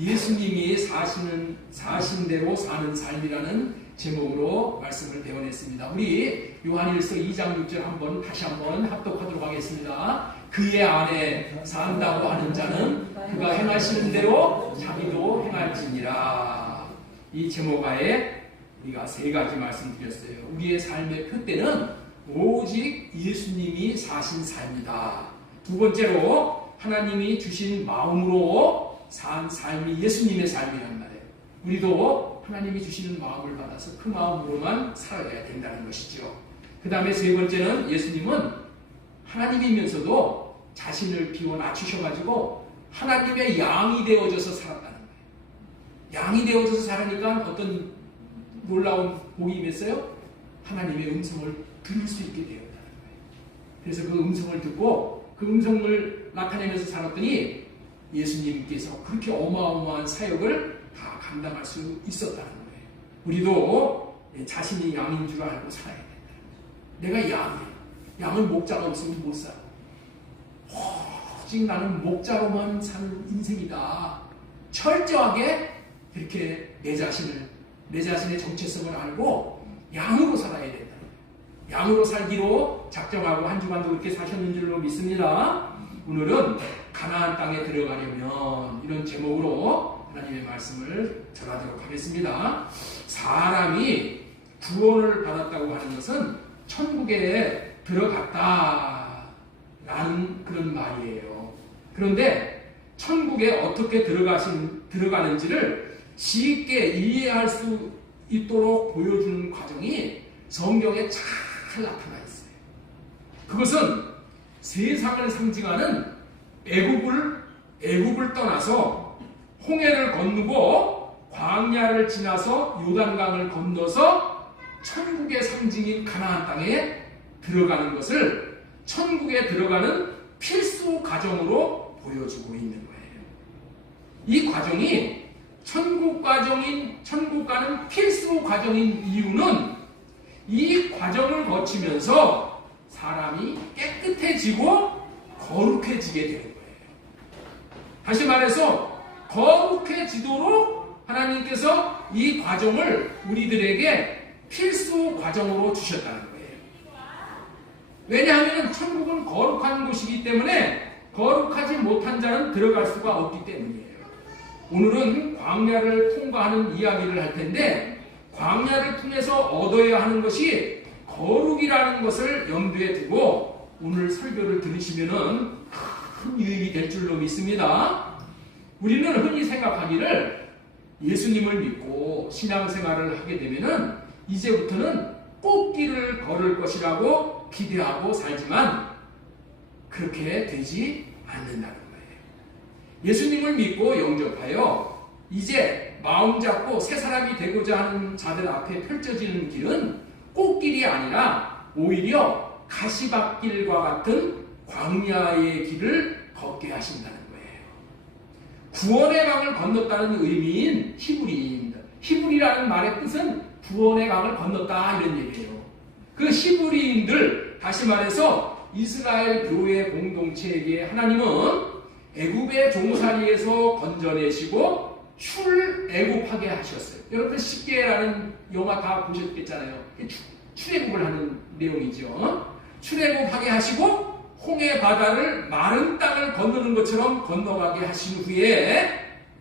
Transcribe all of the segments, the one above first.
예수님이 사신 대로 사는 삶이라는 제목으로 말씀을 배워냈습니다. 우리 요한일서 2장 6절 다시 한번 합독하도록 하겠습니다. 그의 안에 산다고 하는 자는 그가 행하시는 대로 자기도 행할지니라. 이 제목 하에 우리가 세 가지 말씀드렸어요. 우리의 삶의 표대는 오직 예수님이 사신 삶이다. 두 번째로 하나님이 주신 마음으로 산 삶이 예수님의 삶이란 말이에요. 우리도 하나님이 주시는 마음을 받아서 그 마음으로만 살아야 된다는 것이죠. 그 다음에 세 번째는 예수님은 하나님이면서도 자신을 비워 낮추셔가지고 하나님의 양이 되어져서 살았다는 거예요. 양이 되어져서 살으니까 어떤 놀라운 복이 임했어요? 하나님의 음성을 들을 수 있게 되었다는 거예요. 그래서 그 음성을 듣고 그 음성을 나타내면서 살았더니 예수님께서 그렇게 어마어마한 사역을 다 감당할 수 있었다는 거예요. 우리도 자신이 양인 줄 알고 살아야 된다. 내가 양이야. 양은 목자가 없으면 못 살아. 오직 나는 목자로만 사는 인생이다. 철저하게 그렇게 내 자신의 정체성을 알고 양으로 살아야 된다. 양으로 살기로 작정하고 한 주간도 그렇게 사셨는 줄로 믿습니다. 오늘은 가나안 땅에 들어가려면 이런 제목으로 하나님의 말씀을 전하도록 하겠습니다. 사람이 구원을 받았다고 하는 것은 천국에 들어갔다라는 그런 말이에요. 그런데 천국에 어떻게 들어가는지를 쉽게 이해할 수 있도록 보여주는 과정이 성경에 잘 나타나 있어요. 그것은 세상을 상징하는 애굽을 떠나서 홍해를 건너고 광야를 지나서 요단강을 건너서 천국의 상징인 가나안 땅에 들어가는 것을 천국에 들어가는 필수 과정으로 보여주고 있는 거예요. 이 과정이 천국 가는 필수 과정인 이유는 이 과정을 거치면서 사람이 깨끗해지고 거룩해지게 되는 거예요. 다시 말해서 거룩해지도록 하나님께서 이 과정을 우리들에게 필수 과정으로 주셨다는 거예요. 왜냐하면 천국은 거룩한 곳이기 때문에 거룩하지 못한 자는 들어갈 수가 없기 때문이에요. 오늘은 광야를 통과하는 이야기를 할 텐데 광야를 통해서 얻어야 하는 것이 거룩이라는 것을 염두에 두고 오늘 설교를 들으시면 큰 유익이 될 줄로 믿습니다. 우리는 흔히 생각하기를 예수님을 믿고 신앙생활을 하게 되면 이제부터는 꽃길을 걸을 것이라고 기대하고 살지만 그렇게 되지 않는다는 거예요. 예수님을 믿고 영접하여 이제 마음 잡고 새 사람이 되고자 하는 자들 앞에 펼쳐지는 길은 꽃길이 아니라 오히려 가시밭길과 같은 광야의 길을 걷게 하신다는 거예요. 구원의 강을 건넜다는 의미인 히브리입니다. 히브리라는 말의 뜻은 구원의 강을 건넜다 이런 얘기예요. 그 히브리인들, 다시 말해서 이스라엘 교회 공동체에게 하나님은 애굽의 종살이에서 건져내시고 출애굽하게 하셨어요. 여러분 십계라는 영화 다 보셨겠잖아요. 출애굽을 하는 내용이죠. 출애굽하게 하시고 홍해 바다를 마른 땅을 건너는 것처럼 건너가게 하신 후에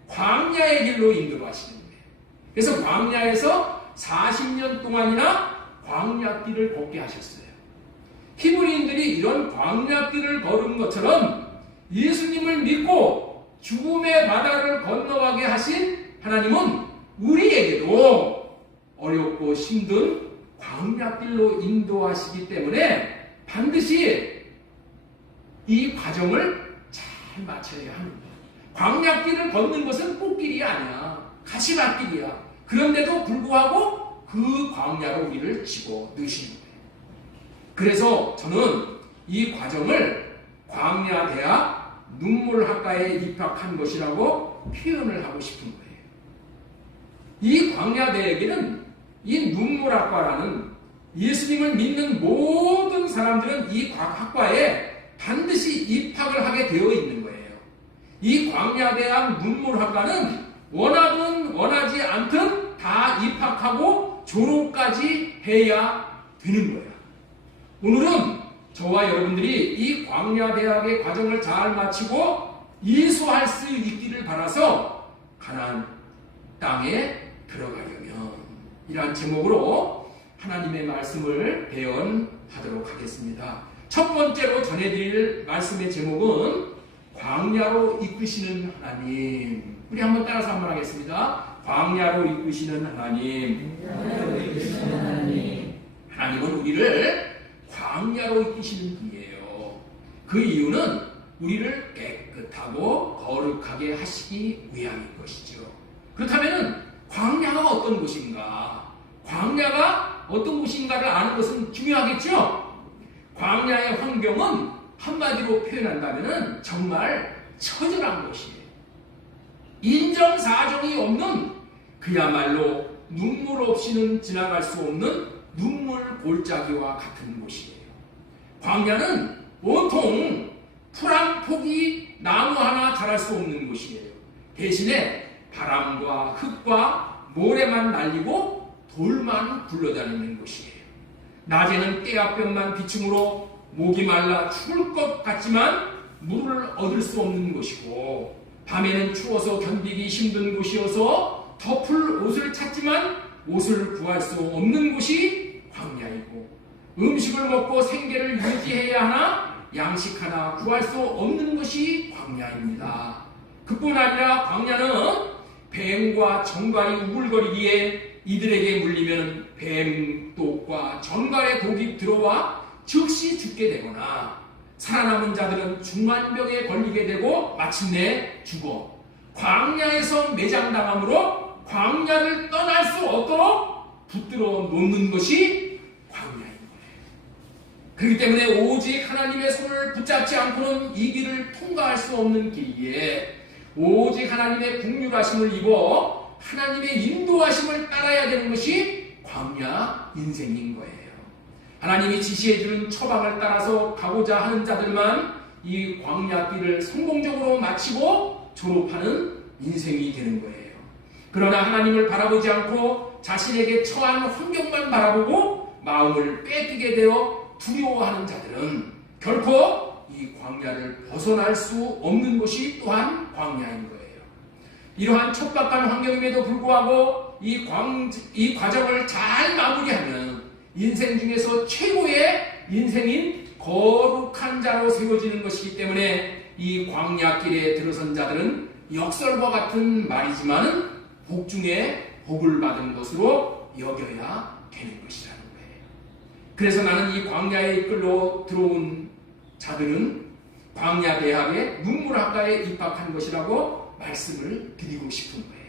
광야의 길로 인도하시는 거예요. 그래서 광야에서 40년 동안이나 광야길을 걷게 하셨어요. 히브리인들이 이런 광야길을 걸은 것처럼 예수님을 믿고 죽음의 바다를 건너가게 하신 하나님은 우리에게도 어렵고 힘든 광야길로 인도하시기 때문에 반드시 이 과정을 잘 맞춰야 하는 거예요. 광야길을 걷는 것은 꽃길이 아니야. 가시밭길이야. 그런데도 불구하고 그 광야로 우리를 집어 넣으시는 거예요. 그래서 저는 이 과정을 광야대학 눈물학과에 입학한 것이라고 표현을 하고 싶은 거예요. 이 광야대학에는 이 눈물학과라는 예수님을 믿는 모든 사람들은 이 학과에 반드시 입학을 하게 되어 있는 거예요. 이 광야대학 눈물학과는 원하든 원하지 않든 다 입학하고 졸업까지 해야 되는 거야. 오늘은 저와 여러분들이 이 광야대학의 과정을 잘 마치고 이수할 수 있기를 바라서 가나안 땅에 들어가려면, 이러한 제목으로 하나님의 말씀을 배언하도록 하겠습니다. 첫 번째로 전해드릴 말씀의 제목은 광야로 이끄시는 하나님. 우리 한번 따라서 한번 하겠습니다. 광야로 이끄시는 하나님. 하나님은 우리를 광야로 이끄시는 분이에요. 그 이유는 우리를 깨끗하고 거룩하게 하시기 위함인 것이죠. 그렇다면 광야가 어떤 곳인가? 광야가 어떤 곳인가를 아는 것은 중요하겠죠? 광야의 환경은 한마디로 표현한다면 정말 처절한 곳이에요. 인정사정이 없는, 그야말로 눈물 없이는 지나갈 수 없는 눈물 골짜기와 같은 곳이에요. 광야는 온통 풀 한 폭이 나무 하나 자랄 수 없는 곳이에요. 대신에 바람과 흙과 모래만 날리고 돌만 굴러다니는 곳이에요. 낮에는 떼약볕만 비춤으로 목이 말라 죽을 것 같지만 물을 얻을 수 없는 곳이고, 밤에는 추워서 견디기 힘든 곳이어서 덮을 옷을 찾지만 옷을 구할 수 없는 곳이 광야이고, 음식을 먹고 생계를 유지해야 하나 양식 하나 구할 수 없는 것이 광야입니다. 그뿐 아니라 광야는 뱀과 정갈이 우글거리기에 이들에게 물리면 뱀독과 정갈의 독이 들어와 즉시 죽게 되거나, 살아남은 자들은 중환병에 걸리게 되고 마침내 죽어 광야에서 매장당함으로 광야를 떠날 수 없도록 붙들어 놓는 것이 광야인 거예요. 그렇기 때문에 오직 하나님의 손을 붙잡지 않고는 이 길을 통과할 수 없는 길이기에 오직 하나님의 국률하심을 입어 하나님의 인도하심을 따라야 되는 것이 광야 인생인 거예요. 하나님이 지시해주는 처방을 따라서 가고자 하는 자들만 이 광야길을 성공적으로 마치고 졸업하는 인생이 되는 거예요. 그러나 하나님을 바라보지 않고 자신에게 처한 환경만 바라보고 마음을 빼뜨게 되어 두려워하는 자들은 결코 이 광야를 벗어날 수 없는 것이 또한 광야인 거예요. 이러한 촉박한 환경임에도 불구하고 이 과정을 잘 마무리하면 인생 중에서 최고의 인생인 거룩한 자로 세워지는 것이기 때문에 이 광야길에 들어선 자들은 역설과 같은 말이지만 복 중에 복을 받은 것으로 여겨야 되는 것이라는 거예요. 그래서 나는 이 광야에 이끌러 들어온 자들은 광야 대학의 눈물학과에 입학한 것이라고 말씀을 드리고 싶은 거예요.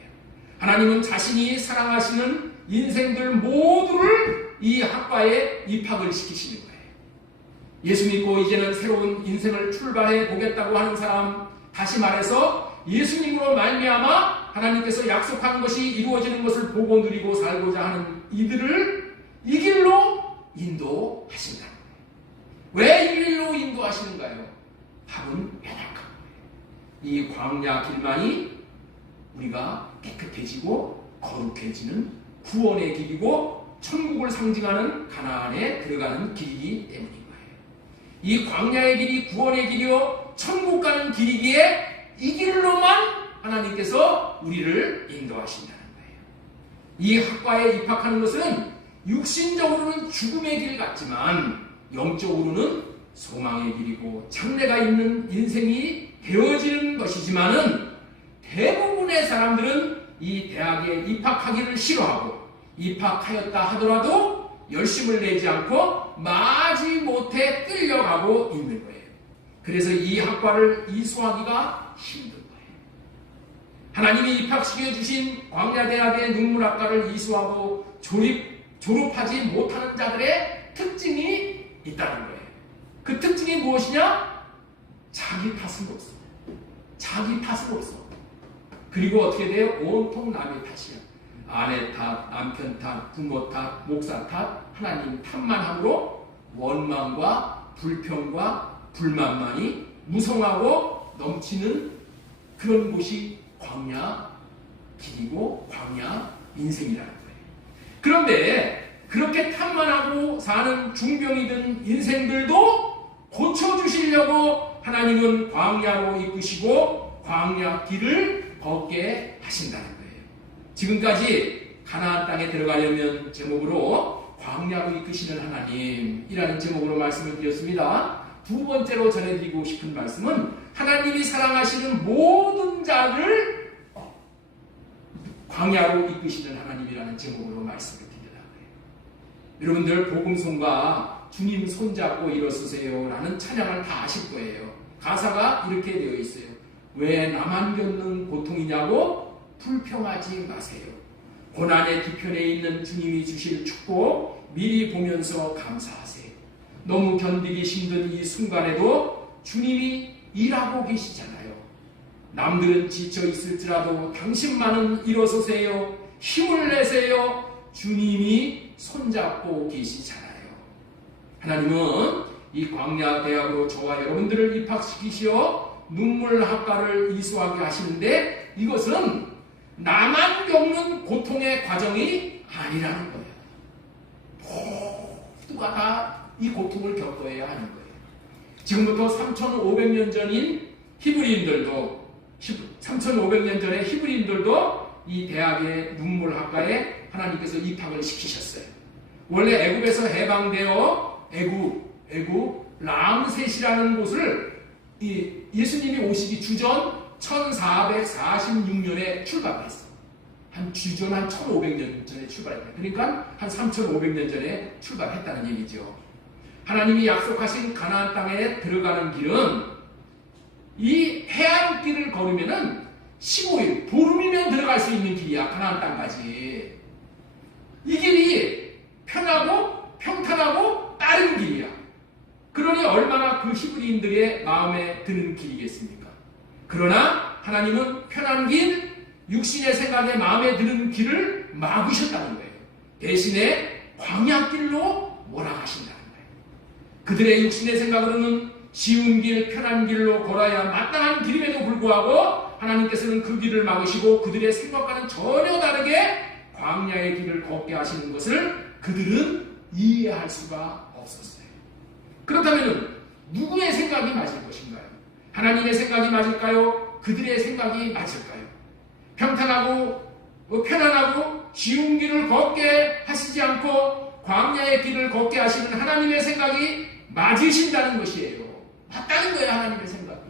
하나님은 자신이 사랑하시는 인생들 모두를 이 학과에 입학을 시키시는 거예요. 예수 믿고 이제는 새로운 인생을 출발해 보겠다고 하는 사람, 다시 말해서 예수님으로 말미암아 하나님께서 약속한 것이 이루어지는 것을 보고 누리고 살고자 하는 이들을 이 길로 인도하신다는 거예요. 왜 이 길로 인도하시는가요? 답은 명확한 거예요. 이 광야 길만이 우리가 깨끗해지고 거룩해지는 구원의 길이고 천국을 상징하는 가나안에 들어가는 길이기 때문인 거예요. 이 광야의 길이 구원의 길이요 천국 가는 길이기에 이 길로만 하나님께서 우리를 인도하신다는 거예요. 이 학과에 입학하는 것은 육신적으로는 죽음의 길 같지만 영적으로는 소망의 길이고 장래가 있는 인생이 되어지는 것이지만은 대부분의 사람들은 이 대학에 입학하기를 싫어하고 입학하였다 하더라도 열심을 내지 않고 마지못해 끌려가고 있는 거예요. 그래서 이 학과를 이수하기가 힘든 거예요. 하나님이 입학시켜 주신 광야대학의 눈물학과를 이수하고 졸업하지 못하는 자들의 특징이 있다는 거예요. 그 특징이 무엇이냐? 자기 탓으로서. 자기 탓으로서. 그리고 어떻게 돼요? 온통 남의 탓이야. 아내 탓, 남편 탓, 부모 탓, 목사 탓, 하나님 탓만 함으로 원망과 불평과 불만만이 무성하고 넘치는 그런 곳이 광야 길이고 광야 인생이라는 거예요. 그런데 그렇게 탐만하고 사는 중병이든 인생들도 고쳐주시려고 하나님은 광야로 이끄시고 광야 길을 걷게 하신다는 거예요. 지금까지 가나안 땅에 들어가려면 제목으로 광야로 이끄시는 하나님이라는 제목으로 말씀을 드렸습니다. 두 번째로 전해드리고 싶은 말씀은 하나님이 사랑하시는 모든 자를 광야로 이끄시는 하나님이라는 제목으로 말씀을 드리려고 해요. 여러분들 복음송가 주님 손잡고 일어서세요 라는 찬양을 다 아실 거예요. 가사가 이렇게 되어 있어요. 왜 나만 겪는 고통이냐고 불평하지 마세요. 고난의 뒤편에 있는 주님이 주실 축복 미리 보면서 감사하세요. 너무 견디기 힘든 이 순간에도 주님이 일하고 계시잖아요. 남들은 지쳐 있을지라도 당신만은 일어서세요. 힘을 내세요. 주님이 손잡고 계시잖아요. 하나님은 이 광야 대학으로 저와 여러분들을 입학시키시어 눈물 학과를 이수하게 하시는데 이것은 나만 겪는 고통의 과정이 아니라는 거예요. 모두가 다 이 고통을 겪어야 하는 거예요. 지금부터 3,500년 전인 히브리인들도 3,500년 전에 히브리인들도 이 대학의 눈물학과에 하나님께서 입학을 시키셨어요. 원래 애굽에서 해방되어 애굽 람셋이라는 곳을 예수님이 오시기 주전 1446년에 출발했어요. 한 주전 한 1500년 전에 출발했다. 그러니까 한 3500년 전에 출발했다는 얘기죠. 하나님이 약속하신 가나안 땅에 들어가는 길은 이 해안길을 걸으면은 15일, 보름이면 들어갈 수 있는 길이야. 가나안 땅까지. 이 길이 편하고 평탄하고 빠른 길이야. 그러니 얼마나 그 히브리인들의 마음에 드는 길이겠습니까? 그러나 하나님은 편한 길, 육신의 생각에 마음에 드는 길을 막으셨다는 거예요. 대신에 광야길로 몰아가신다는 거예요. 그들의 육신의 생각으로는 쉬운 길, 편한 길로 걸어야 마땅한 길임에도 불구하고 하나님께서는 그 길을 막으시고 그들의 생각과는 전혀 다르게 광야의 길을 걷게 하시는 것을 그들은 이해할 수가 없었어요. 그렇다면 누구의 생각이 맞을 것인가요? 하나님의 생각이 맞을까요? 그들의 생각이 맞을까요? 평탄하고 편안하고 쉬운 길을 걷게 하시지 않고 광야의 길을 걷게 하시는 하나님의 생각이 맞으신다는 것이에요. 맞다는 거예요. 하나님의 생각이.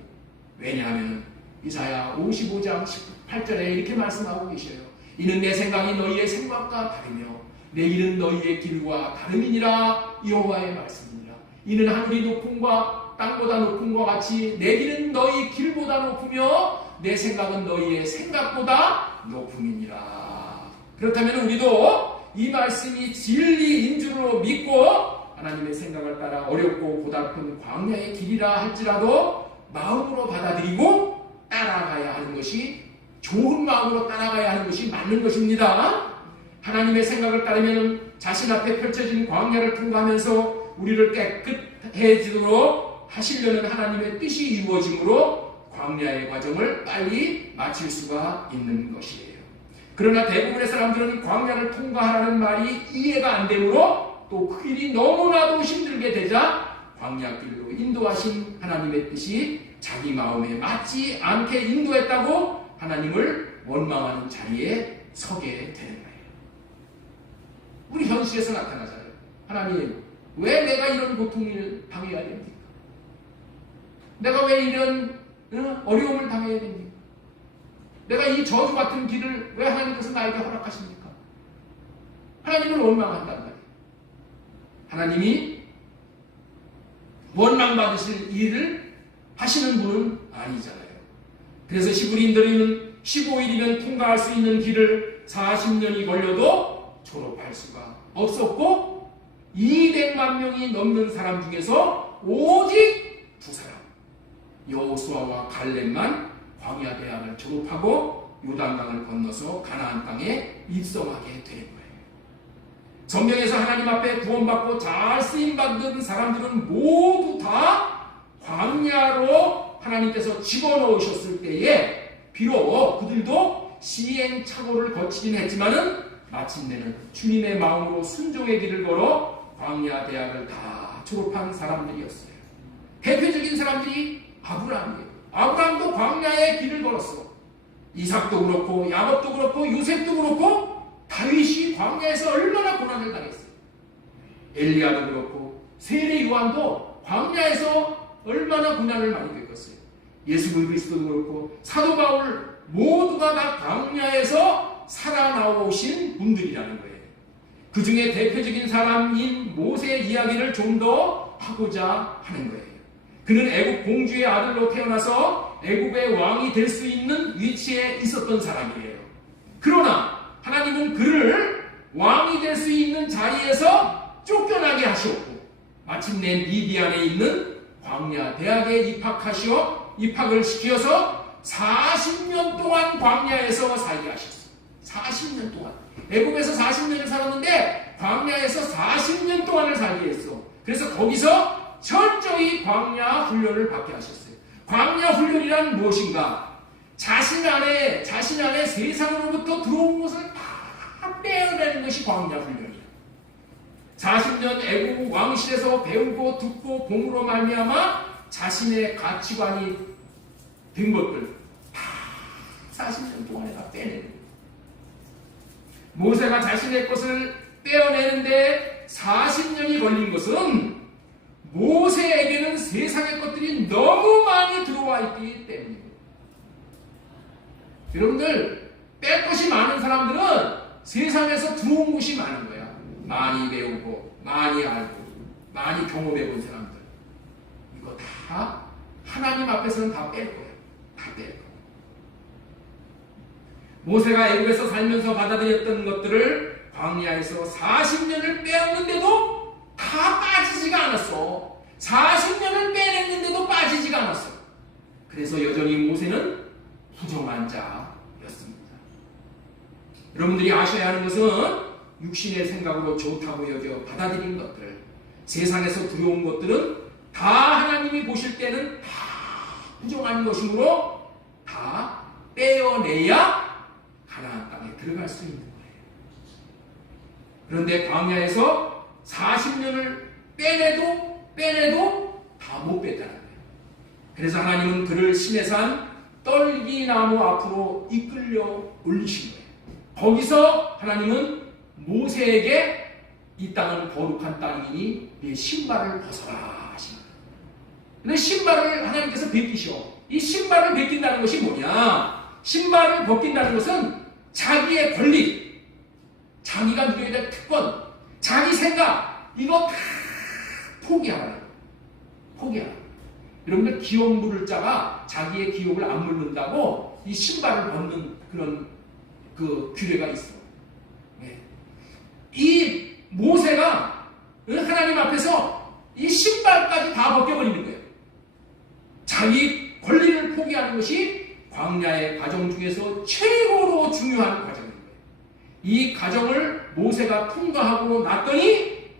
왜냐하면 이사야 55장 18절에 이렇게 말씀하고 계셔요. 이는 내 생각이 너희의 생각과 다르며 내 길은 너희의 길과 다름이니라. 여호와의 말씀입니다. 이는 하늘이 높음과 땅보다 높음과 같이 내 길은 너희 길보다 높으며 내 생각은 너희의 생각보다 높음이니라. 그렇다면 우리도 이 말씀이 진리인 줄로 믿고 하나님의 생각을 따라 어렵고 고달픈 광야의 길이라 할지라도 마음으로 받아들이고 따라가야 하는 것이, 좋은 마음으로 따라가야 하는 것이 맞는 것입니다. 하나님의 생각을 따르면 자신 앞에 펼쳐진 광야를 통과하면서 우리를 깨끗해지도록 하시려는 하나님의 뜻이 이루어지므로 광야의 과정을 빨리 마칠 수가 있는 것이에요. 그러나 대부분의 사람들은 광야를 통과하라는 말이 이해가 안 되므로 또 그 길이 너무나도 힘들게 되자 광야길로 인도하신 하나님의 뜻이 자기 마음에 맞지 않게 인도했다고 하나님을 원망하는 자리에 서게 되는 거예요. 우리 현실에서 나타나잖아요. 하나님, 왜 내가 이런 고통을 당해야 됩니까? 내가 왜 이런 어려움을 당해야 됩니까? 내가 이 저주 같은 길을 왜 하나님께서 나에게 허락하십니까? 하나님을 원망한단 말이에요. 하나님이 원망받으실 일을 하시는 분은 아니잖아요. 그래서 히브리인들은 15일이면 통과할 수 있는 길을 40년이 걸려도 졸업할 수가 없었고 200만 명이 넘는 사람 중에서 오직 2사람 여호수아와 갈렙만 광야 대학을 졸업하고 요단강을 건너서 가나안 땅에 입성하게 되는 거예요. 성경에서 하나님 앞에 구원받고 잘 쓰임받은 사람들은 모두 다 광야로 하나님께서 집어넣으셨을 때에 비록 그들도 시행착오를 거치긴 했지만은 마침내는 주님의 마음으로 순종의 길을 걸어 광야 대학을 다 졸업한 사람들이었어요. 대표적인 사람들이 아브라함이에요. 아브라함도 광야의 길을 걸었어. 이삭도 그렇고 야곱도 그렇고 요셉도 그렇고 다윗이 광야에서 얼마나 고난을 당했어요. 엘리야도 그렇고 세례 요한도 광야에서 얼마나 고난을 많이 겪었어요. 예수 그리스도도 그렇고 사도 바울 모두가 다 광야에서 살아나오신 분들이라는 거예요. 그 중에 대표적인 사람인 모세 이야기를 좀 더 하고자 하는 거예요. 그는 애굽 공주의 아들로 태어나서 애굽의 왕이 될 수 있는 위치에 있었던 사람이에요. 그러나 하나님은 그를 왕이 될 수 있는 자리에서 쫓겨나게 하셨고 마침내 미디안에 있는 광야 대학에 입학을 시켜서 40년 동안 광야에서 살게 하셨어요. 40년 동안. 애굽에서 40년을 살았는데 광야에서 40년 동안을 살게 했어. 그래서 거기서 철저히 광야 훈련을 받게 하셨어요. 광야 훈련이란 무엇인가? 자신 안에 세상으로부터 들어온 것을 다 빼어내는 것이 광야 훈련이에요. 40년 애국 왕실에서 배우고 듣고 봉으로 말미암아 자신의 가치관이 된 것들 다 40년 동안에 다 빼내는 거예요. 모세가 자신의 것을 빼어내는데 40년이 걸린 것은 모세에게는 세상의 것들이 너무 많이 들어와 있기 때문입니다. 여러분들, 뺄 것이 많은 사람들은 세상에서 들어온 것이 많은 거야. 많이 배우고, 많이 알고, 많이 경험해 본 사람들. 이거 다 하나님 앞에서는 다 뺄 거예요. 다 뺄 거예요. 모세가 애굽에서 살면서 받아들였던 것들을 광야에서 40년을 빼었는데도 다 빠지지가 않았어. 40년을 빼냈는데도 빠지지가 않았어. 그래서 여전히 모세는 부정한 자였습니다. 여러분들이 아셔야 하는 것은 육신의 생각으로 좋다고 여겨 받아들인 것들, 세상에서 들어온 것들은 다 하나님이 보실 때는 다 부정한 것이므로 다 빼어내야 가나안 땅에 들어갈 수 있는 거예요. 그런데 광야에서 40년을 빼내도 다 못 뺐다는 거예요. 그래서 하나님은 그를 시내산 떨기나무 앞으로 이끌려 올리신 거예요. 거기서 하나님은 모세에게 이 땅은 거룩한 땅이니 네 신발을 벗어라 하신 거예요. 근데 신발을 하나님께서 벗기셔. 이 신발을 벗긴다는 것이 뭐냐? 신발을 벗긴다는 것은 자기의 권리, 자기가 누려야 될 특권, 자기 생각, 이거 다 포기하라. 여러분들 기업 물을 자가 자기의 기업을 안 물는다고 이 신발을 벗는 그런 그 규례가 있어. 네. 이 모세가 하나님 앞에서 이 신발까지 다 벗겨버리는 거예요. 자기 권리를 포기하는 것이 광야의 과정 중에서 최고로 중요한 과정인 거예요. 이 과정을 모세가 통과하고 났더니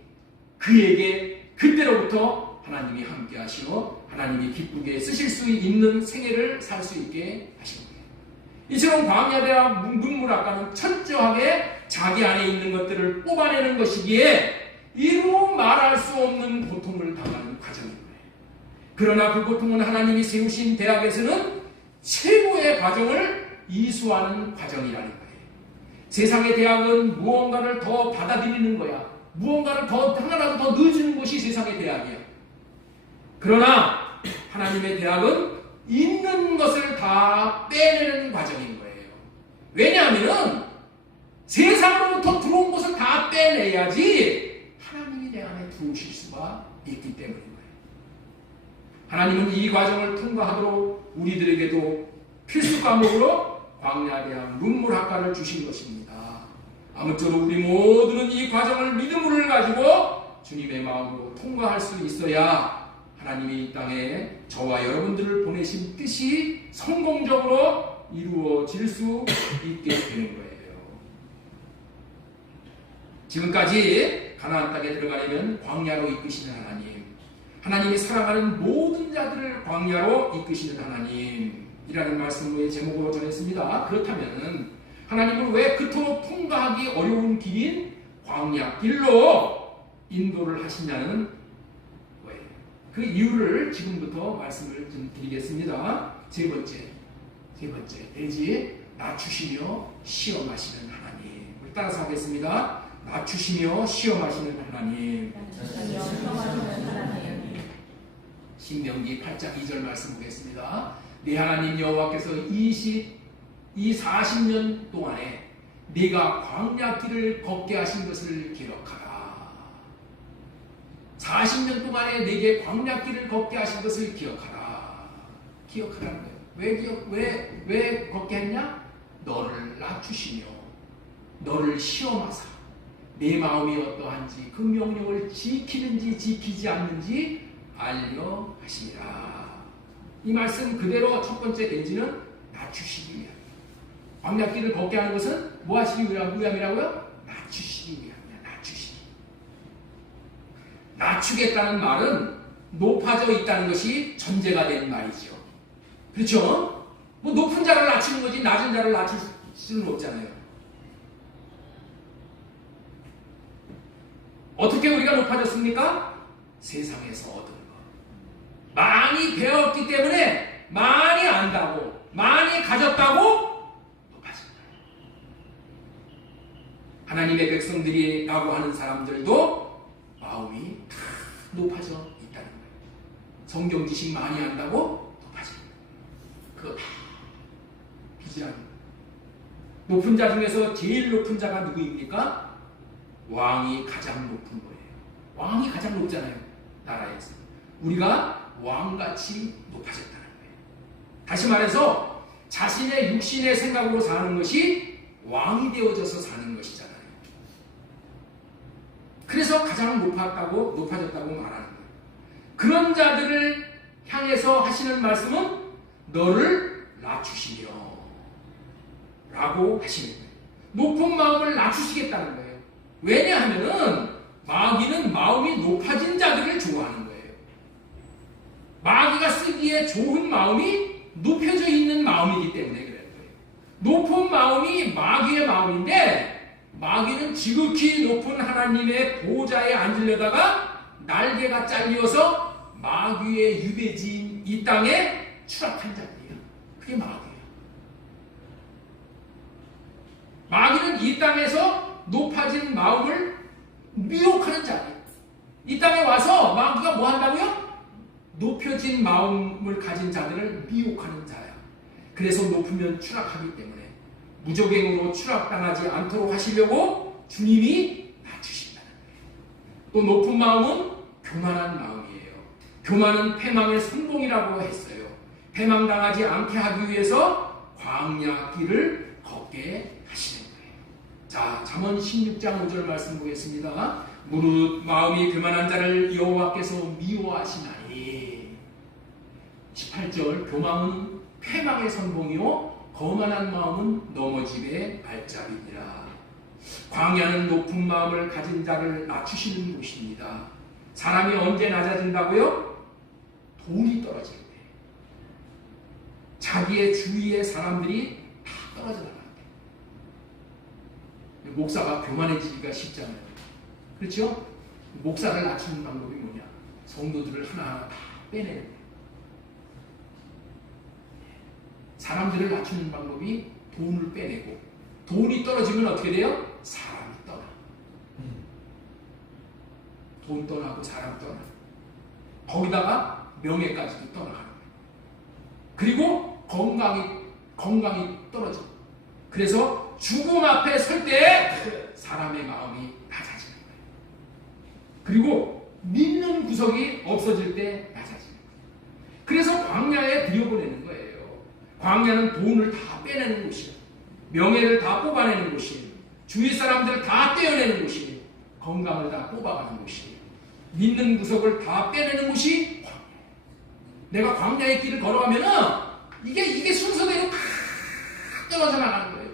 그에게 그때로부터 하나님이 함께 하시고 하나님이 기쁘게 쓰실 수 있는 생애를 살 수 있게 하신 거예요. 이처럼 광야대와 눈물학과는 철저하게 자기 안에 있는 것들을 뽑아내는 것이기에 이루 말할 수 없는 고통을 당하는 과정인 거예요. 그러나 그 고통은 하나님이 세우신 대학에서는 최고의 과정을 이수하는 과정이라는 거예요. 세상의 대학은 무언가를 더 받아들이는 거야. 무언가를 하나라도 더 넣어주는 것이 세상의 대학이야. 그러나 하나님의 대학은 있는 것을 다 빼내는 과정인 거예요. 왜냐하면 세상으로부터 들어온 것을 다 빼내야지 하나님이 내 안에 들어오실 수가 있기 때문인 거예요. 하나님은 이 과정을 통과하도록 우리들에게도 필수 과목으로 광야대학 눈물학과를 주신 것입니다. 아무쪼록 우리 모두는 이 과정을 믿음을 가지고 주님의 마음으로 통과할 수 있어야 하나님이 이 땅에 저와 여러분들을 보내신 뜻이 성공적으로 이루어질 수 있게 되는 거예요. 지금까지 가나안 땅에 들어가려면 광야로 이끄시는 하나님이 사랑하는 모든 자들을 광야로 이끄시는 하나님, 이라는 말씀의 제목으로 전했습니다. 그렇다면 하나님은 왜 그토록 통과하기 어려운 길인 광야길로 인도를 하시냐는 거예요. 그 이유를 지금부터 말씀을 좀 드리겠습니다. 세 번째, 돼지 낮추시며 시험하시는 하나님. 우리 따라서 하겠습니다. 낮추시며 시험하시는 하나님. 신명기 8장 2절 말씀 보겠습니다. 네 하나님 여호와께서 이 40년 동안에 네가 광야길을 걷게 하신 것을 기억하라. 40년 동안에 네게 광야길을 걷게 하신 것을 기억하라. 기억하라는 거예요. 왜 걷게 했냐? 너를 낮추시며 너를 시험하사 내 마음이 어떠한지 그 명령을 지키는지 지키지 않는지 알려 하시니라. 이 말씀 그대로 첫 번째 돼지는 낮추시기 위함. 광야길을 걷게 하는 것은 뭐 하시기 위함이라고요? 낮추시기 위함이야. 낮추겠다는 말은 높아져 있다는 것이 전제가 된 말이죠. 그렇죠? 뭐 높은 자를 낮추는 거지 낮은 자를 낮출 수는 없잖아요. 어떻게 우리가 높아졌습니까? 세상에서 얻은 것. 많이 배웠기 때문에 많이 안다고 많이 가졌다고 높아진다. 하나님의 백성들이라고 하는 사람들도 마음이 다 높아져 있다는 거예요. 성경 지식 많이 안다고 높아진다. 그거 다 비지하는 거예요. 높은 자 중에서 제일 높은 자가 누구입니까? 왕이 가장 높은 거예요. 왕이 가장 높잖아요. 나라에서. 우리가 왕같이 높아졌다는 거예요. 다시 말해서 자신의 육신의 생각으로 사는 것이 왕이 되어져서 사는 것이잖아요. 그래서 가장 높아졌다고 말하는 거예요. 그런 자들을 향해서 하시는 말씀은 너를 낮추시며 라고 하시는 거예요. 높은 마음을 낮추시겠다는 거예요. 왜냐하면 마귀는 마음이 높아진 자들을 좋아하는 거예요. 마귀가 쓰기에 좋은 마음이 높여져 있는 마음이기 때문에 그래요. 높은 마음이 마귀의 마음인데 마귀는 지극히 높은 하나님의 보좌에 앉으려다가 날개가 잘려서 마귀의 유배지인 이 땅에 추락한 자들이에요. 그게 마귀예요. 마귀는 이 땅에서 높아진 마음을 미혹하는 자예요. 이 땅에 와서 마귀가 뭐 한다고요? 높여진 마음을 가진 자들을 미혹하는 자야. 그래서 높으면 추락하기 때문에 무적행으로 추락당하지 않도록 하시려고 주님이 낮추신다는 거예요. 또 높은 마음은 교만한 마음이에요. 교만은 패망의 선봉이라고 했어요. 패망당하지 않게 하기 위해서 광야 길을 걷게 하시는 거예요. 자, 잠언 16장 5절 말씀 보겠습니다. 무릇 마음이 교만한 자를 여호와께서 미워하시나니. 18절 교만은 패망의 선봉이요 거만한 마음은 넘어짐의 발자국이니라. 광야는 높은 마음을 가진 자를 낮추시는 곳입니다. 사람이 언제 낮아진다고요? 돈이 떨어질 때. 자기의 주위의 사람들이 다 떨어져 나가는 때. 목사가 교만해지기가 쉽잖아요. 그렇죠? 목사를 낮추는 방법이 뭐냐? 성도들을 하나하나 다 빼내는 거예요. 사람들을 낮추는 방법이 돈을 빼내고, 돈이 떨어지면 어떻게 돼요? 사람이 떠나. 돈 떠나고 사람 떠나. 거기다가 명예까지도 떠나가는 거예요. 그리고 건강이 떨어져. 그래서 죽음 앞에 설 때 사람의 마음이 낮아지는 거예요. 그리고 믿는 구석이 없어질 때 낮아지는 거예요. 그래서 광야에 들여보내는 거예요. 광야는 돈을 다 빼내는 곳이에요. 명예를 다 뽑아내는 곳이에요. 주위 사람들을 다 떼어내는 곳이에요. 건강을 다 뽑아가는 곳이에요. 믿는 구석을 다 빼내는 곳이 광야예요. 내가 광야의 길을 걸어가면은 이게 순서대로 다 떨어져 나가는 거예요.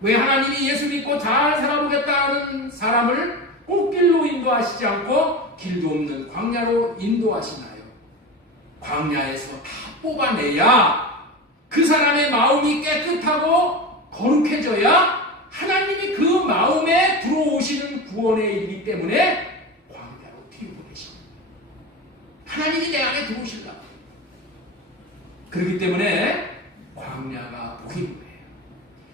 왜 하나님이 예수 믿고 잘 살아보겠다는 사람을 꽃길로 인도하시지 않고 길도 없는 광야로 인도하시나요? 광야에서 다 뽑아내야 그 사람의 마음이 깨끗하고 거룩해져야 하나님이 그 마음에 들어오시는 구원에 이르기 때문에 광야로 들여보내십니다. 하나님이 내 안에 들어오실까? 그렇기 때문에 광야가 복인 거예요.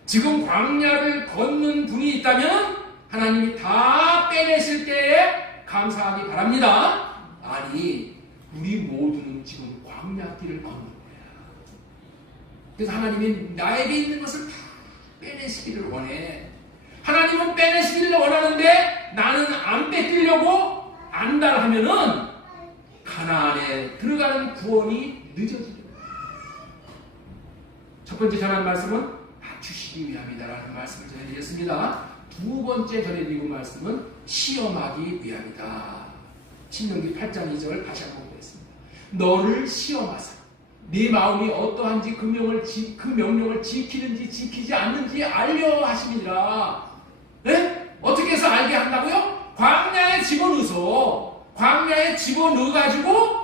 지금 광야를 걷는 분이 있다면 하나님이 다 빼내실 때에 감사하기 바랍니다. 아니, 우리 모두는 지금 광야길을 걷는 거야. 그래서 하나님이 나에게 있는 것을 다 빼내시기를 원해. 하나님은 빼내시기를 원하는데 나는 안 뺏기려고 안달 하면은 가나안에 들어가는 구원이 늦어지는 거야. 첫 번째 전한 말씀은 맞추시기 위함이다라는 말씀을 전해드렸습니다. 두 번째 전해드리고 말씀은 시험하기 위함이다. 신명기 8장 2절 다시 한번 보겠습니다. 너를 시험하사 네 마음이 어떠한지 그 명령을 지키는지 지키지 않는지 알려 하심이니라. 네? 어떻게 해서 알게 한다고요? 광야에 집어넣어가지고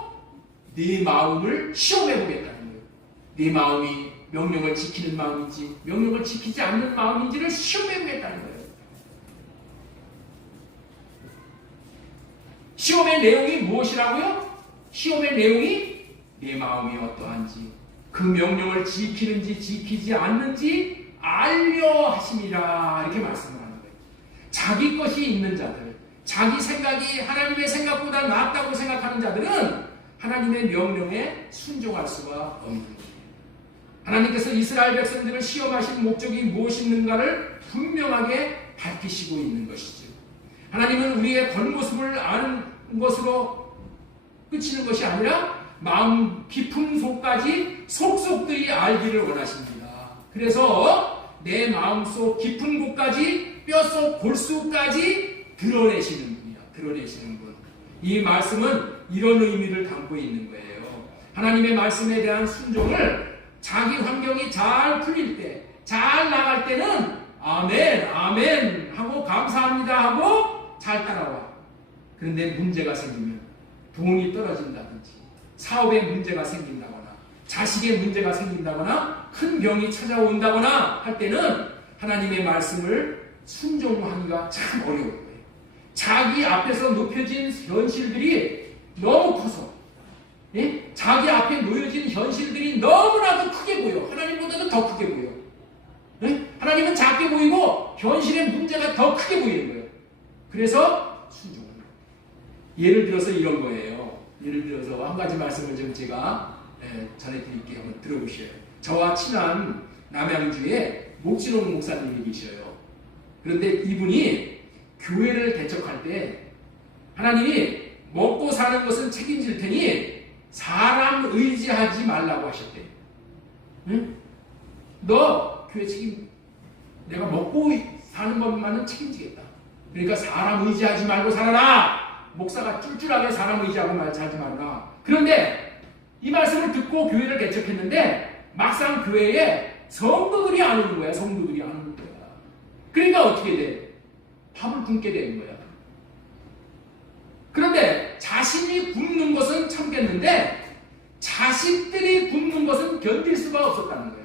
네 마음을 시험해보겠다는 거예요. 네 마음이 명령을 지키는 마음인지 명령을 지키지 않는 마음인지를 시험해보겠다는 거예요. 시험의 내용이 무엇이라고요? 시험의 내용이 내 마음이 어떠한지 그 명령을 지키는지 지키지 않는지 알려 하심이라 이렇게 말씀을 하는 거예요. 자기 것이 있는 자들, 자기 생각이 하나님의 생각보다 낫다고 생각하는 자들은 하나님의 명령에 순종할 수가 없는 거예요. 하나님께서 이스라엘 백성들을 시험하신 목적이 무엇인가를 분명하게 밝히시고 있는 것이죠. 하나님은 우리의 겉모습을 아는 것으로 그치는 것이 아니라 마음 깊은 속까지 속속들이 알기를 원하십니다. 그래서 내 마음속 깊은 곳까지 뼛속 골수까지 드러내시는 분이야. 드러내시는 분. 이 말씀은 이런 의미를 담고 있는 거예요. 하나님의 말씀에 대한 순종을 자기 환경이 잘 풀릴 때, 잘 나갈 때는 아멘, 아멘 하고 감사합니다 하고 잘 따라와. 그런데 문제가 생기면 돈이 떨어진다든지 사업에 문제가 생긴다거나 자식의 문제가 생긴다거나 큰 병이 찾아온다거나 할 때는 하나님의 말씀을 순종하기가 참 어려운 거예요. 자기 앞에서 높여진 현실들이 너무 커서 자기 앞에 놓여진 현실들이 너무나도 크게 보여. 하나님보다도 더 크게 보여. 하나님은 작게 보이고 현실의 문제가 더 크게 보이는 거예요. 그래서 순종합니다. 예를 들어서 이런 거예요. 예를 들어서 한 가지 말씀을 좀 제가 전해드릴게요. 한번 들어보셔요. 저와 친한 남양주에 목진홍 목사님이 계셔요. 그런데 이분이 교회를 개척할 때 하나님이 먹고 사는 것은 책임질 테니 사람 의지하지 말라고 하셨대요. 응? 너 교회 책임, 내가 먹고 사는 것만은 책임지겠다. 그러니까 사람 의지하지 말고 살아라. 목사가 쫄쫄하게 사람 의지하고 말하지 말라. 그런데 이 말씀을 듣고 교회를 개척했는데 막상 교회에 성도들이 안 오는 거야. 성도들이 안 오는 거야. 그러니까 어떻게 돼? 밥을 굶게 되는 거야. 그런데 자신이 굶는 것은 참겠는데 자식들이 굶는 것은 견딜 수가 없었다는 거예요.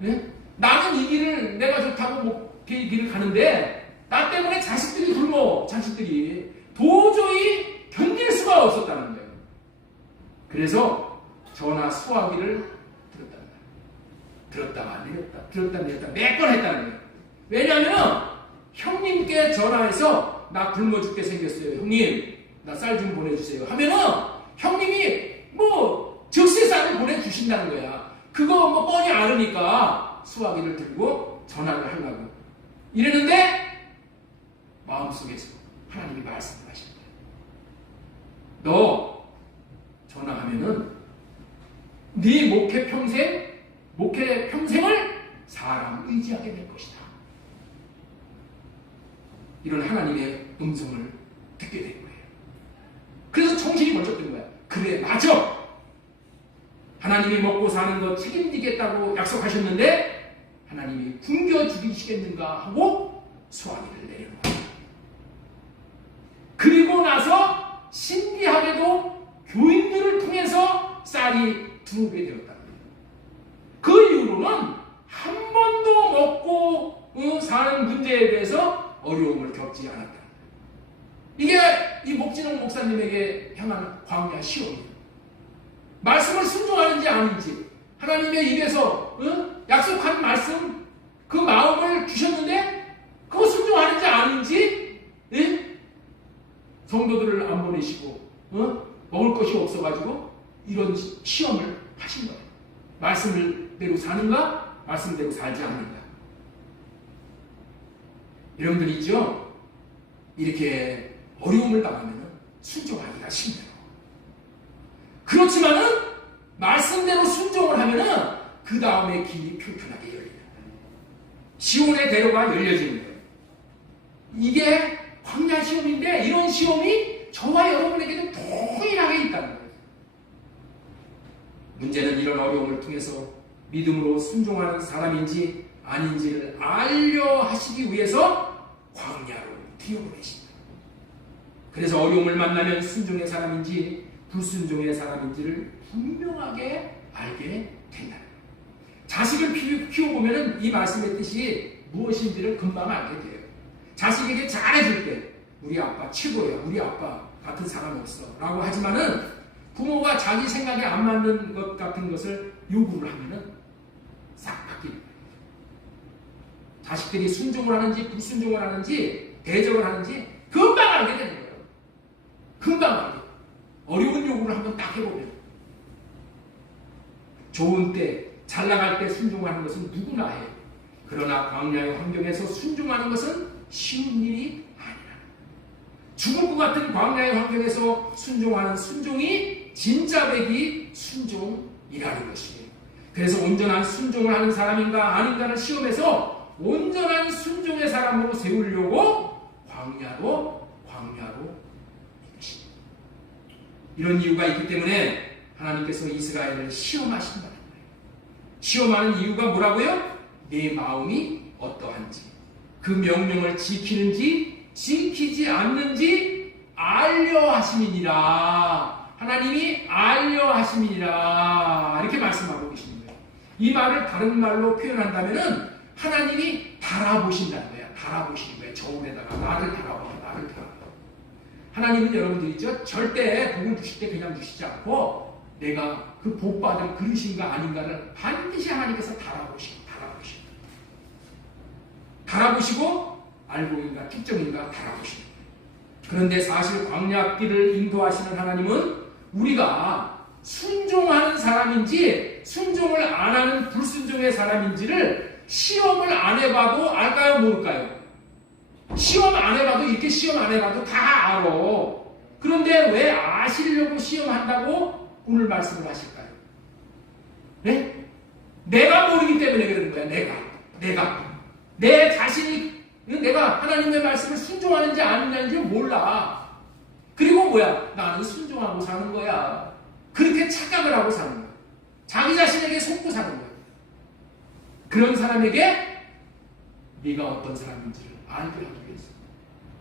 네? 나는 이 길을 내가 좋다고 이 길을 가는데 나 때문에 자식들이 굶어. 자식들이 도저히 견딜 수가 없었다는 거예요. 그래서 전화 수화기를 들었다가 내렸다 몇 번 했다는 거예요. 왜냐하면 형님께 전화해서 나 굶어 죽게 생겼어요. 형님 나 쌀 좀 보내주세요 하면은 형님이 뭐 즉시 쌀을 보내주신다는 거야. 그거 뭐 뻔히 알으니까 수화기를 들고 전화를 하려고 이랬는데 마음속에서 하나님이 말씀하신 거예요. 너 전화하면은 네 목회 평생을 사람 의지하게 될 것이다. 이런 하나님의 음성을 듣게 된 거예요. 그래서 정신이 번쩍 든 거야. 그래, 맞아. 하나님이 먹고 사는 거 책임지겠다고 약속하셨는데 하나님이 굶겨 죽이시겠는가 하고 수화기를 내려놓았어요. 그리고 나서 신기하게도 교인들을 통해서 쌀이 들어오게 되었다. 그 이후로는 한 번도 먹고 사는 문제에 대해서 어려움을 겪지 않았다. 이게 이 목진홍 목사님에게 향한 광야 시험이에요. 말씀을 순종하는지 아닌지, 하나님의 입에서 약속한 말씀, 그 마음을 주셨는데 그거 순종하는지 아닌지, 성도들을 안 보내시고 먹을 것이 없어가지고 이런 시험을 하신 거예요. 말씀대로 사는가, 말씀대로 살지 않는가. 여러분들 있죠? 이렇게 어려움을 당하면 순종하기가 쉽네요. 그렇지만은 말씀대로 순종을 하면은 그 다음에 길이 평평하게 열립니다. 시온의 대로가 열려지는 거예요. 이게 광야 시험인데 이런 시험이 저와 여러분에게도 동일하게 있다는 거예요. 문제는 이런 어려움을 통해서 믿음으로 순종하는 사람인지 아닌지를 알려 하시기 위해서 광야로 튀어보내십니다. 그래서 어려움을 만나면 순종의 사람인지 불순종의 사람인지를 분명하게 알게 된다. 자식을 키워보면 이 말씀의 뜻이 무엇인지를 금방 알게 돼요. 자식에게 잘해줄 때 우리 아빠 최고야, 우리 아빠 같은 사람 없어 라고 하지만은 부모가 자기 생각에 안 맞는 것 같은 것을 요구를 하면은 싹 바뀝니다. 자식들이 순종을 하는지 불순종을 하는지 대적을 하는지 금방 알게 되는 거예요. 금방 알게. 어려운 요구를 한번 딱 해보면 좋은 때, 잘 나갈 때 순종하는 것은 누구나 해요. 그러나 광야의 환경에서 순종하는 것은 쉬운 일이 아니라 죽을 것 같은 광야의 환경에서 순종하는 순종이 진짜 백이 순종이라는 것이에요. 그래서 온전한 순종을 하는 사람인가 아닌가를 시험해서 온전한 순종의 사람으로 세우려고 광야로 이르십니다. 이런 이유가 있기 때문에 하나님께서 이스라엘을 시험하신다는 거예요. 시험하는 이유가 뭐라고요? 내 마음이 어떠한지, 그 명령을 지키는지 지키지 않는지 알려 하심이니라. 하나님이 알려 하심이니라 이렇게 말씀하고 계시는 거예요. 이 말을 다른 말로 표현한다면은 하나님이 달아보신다는 거야. 달아보시는 거예요. 저울에다가 나를 달아봐. 하나님은 여러분들이죠, 절대 복을 주실 때 그냥 주시지 않고 내가 그 복받을 그릇인가 아닌가를 반드시 하나님께서 달아보시고 알고인가 특정인가 달아보시는 거예요. 그런데 사실 광야길을 인도하시는 하나님은 우리가 순종하는 사람인지 순종을 안 하는 불순종의 사람인지를 시험을 안 해봐도 알까요, 모를까요? 시험 안 해봐도, 이렇게 시험 안 해봐도 다 알아. 그런데 왜 아시려고 시험한다고 오늘 말씀을 하실까요? 네? 내가 모르기 때문에 그러는 거야. 내 자신이, 내가 하나님의 말씀을 순종하는지 아니냐는지 몰라. 그리고 뭐야? 나는 순종하고 사는 거야. 그렇게 착각을 하고 사는 거야. 자기 자신에게 속고 사는 거야. 그런 사람에게 네가 어떤 사람인지를 알게 하기 위해서,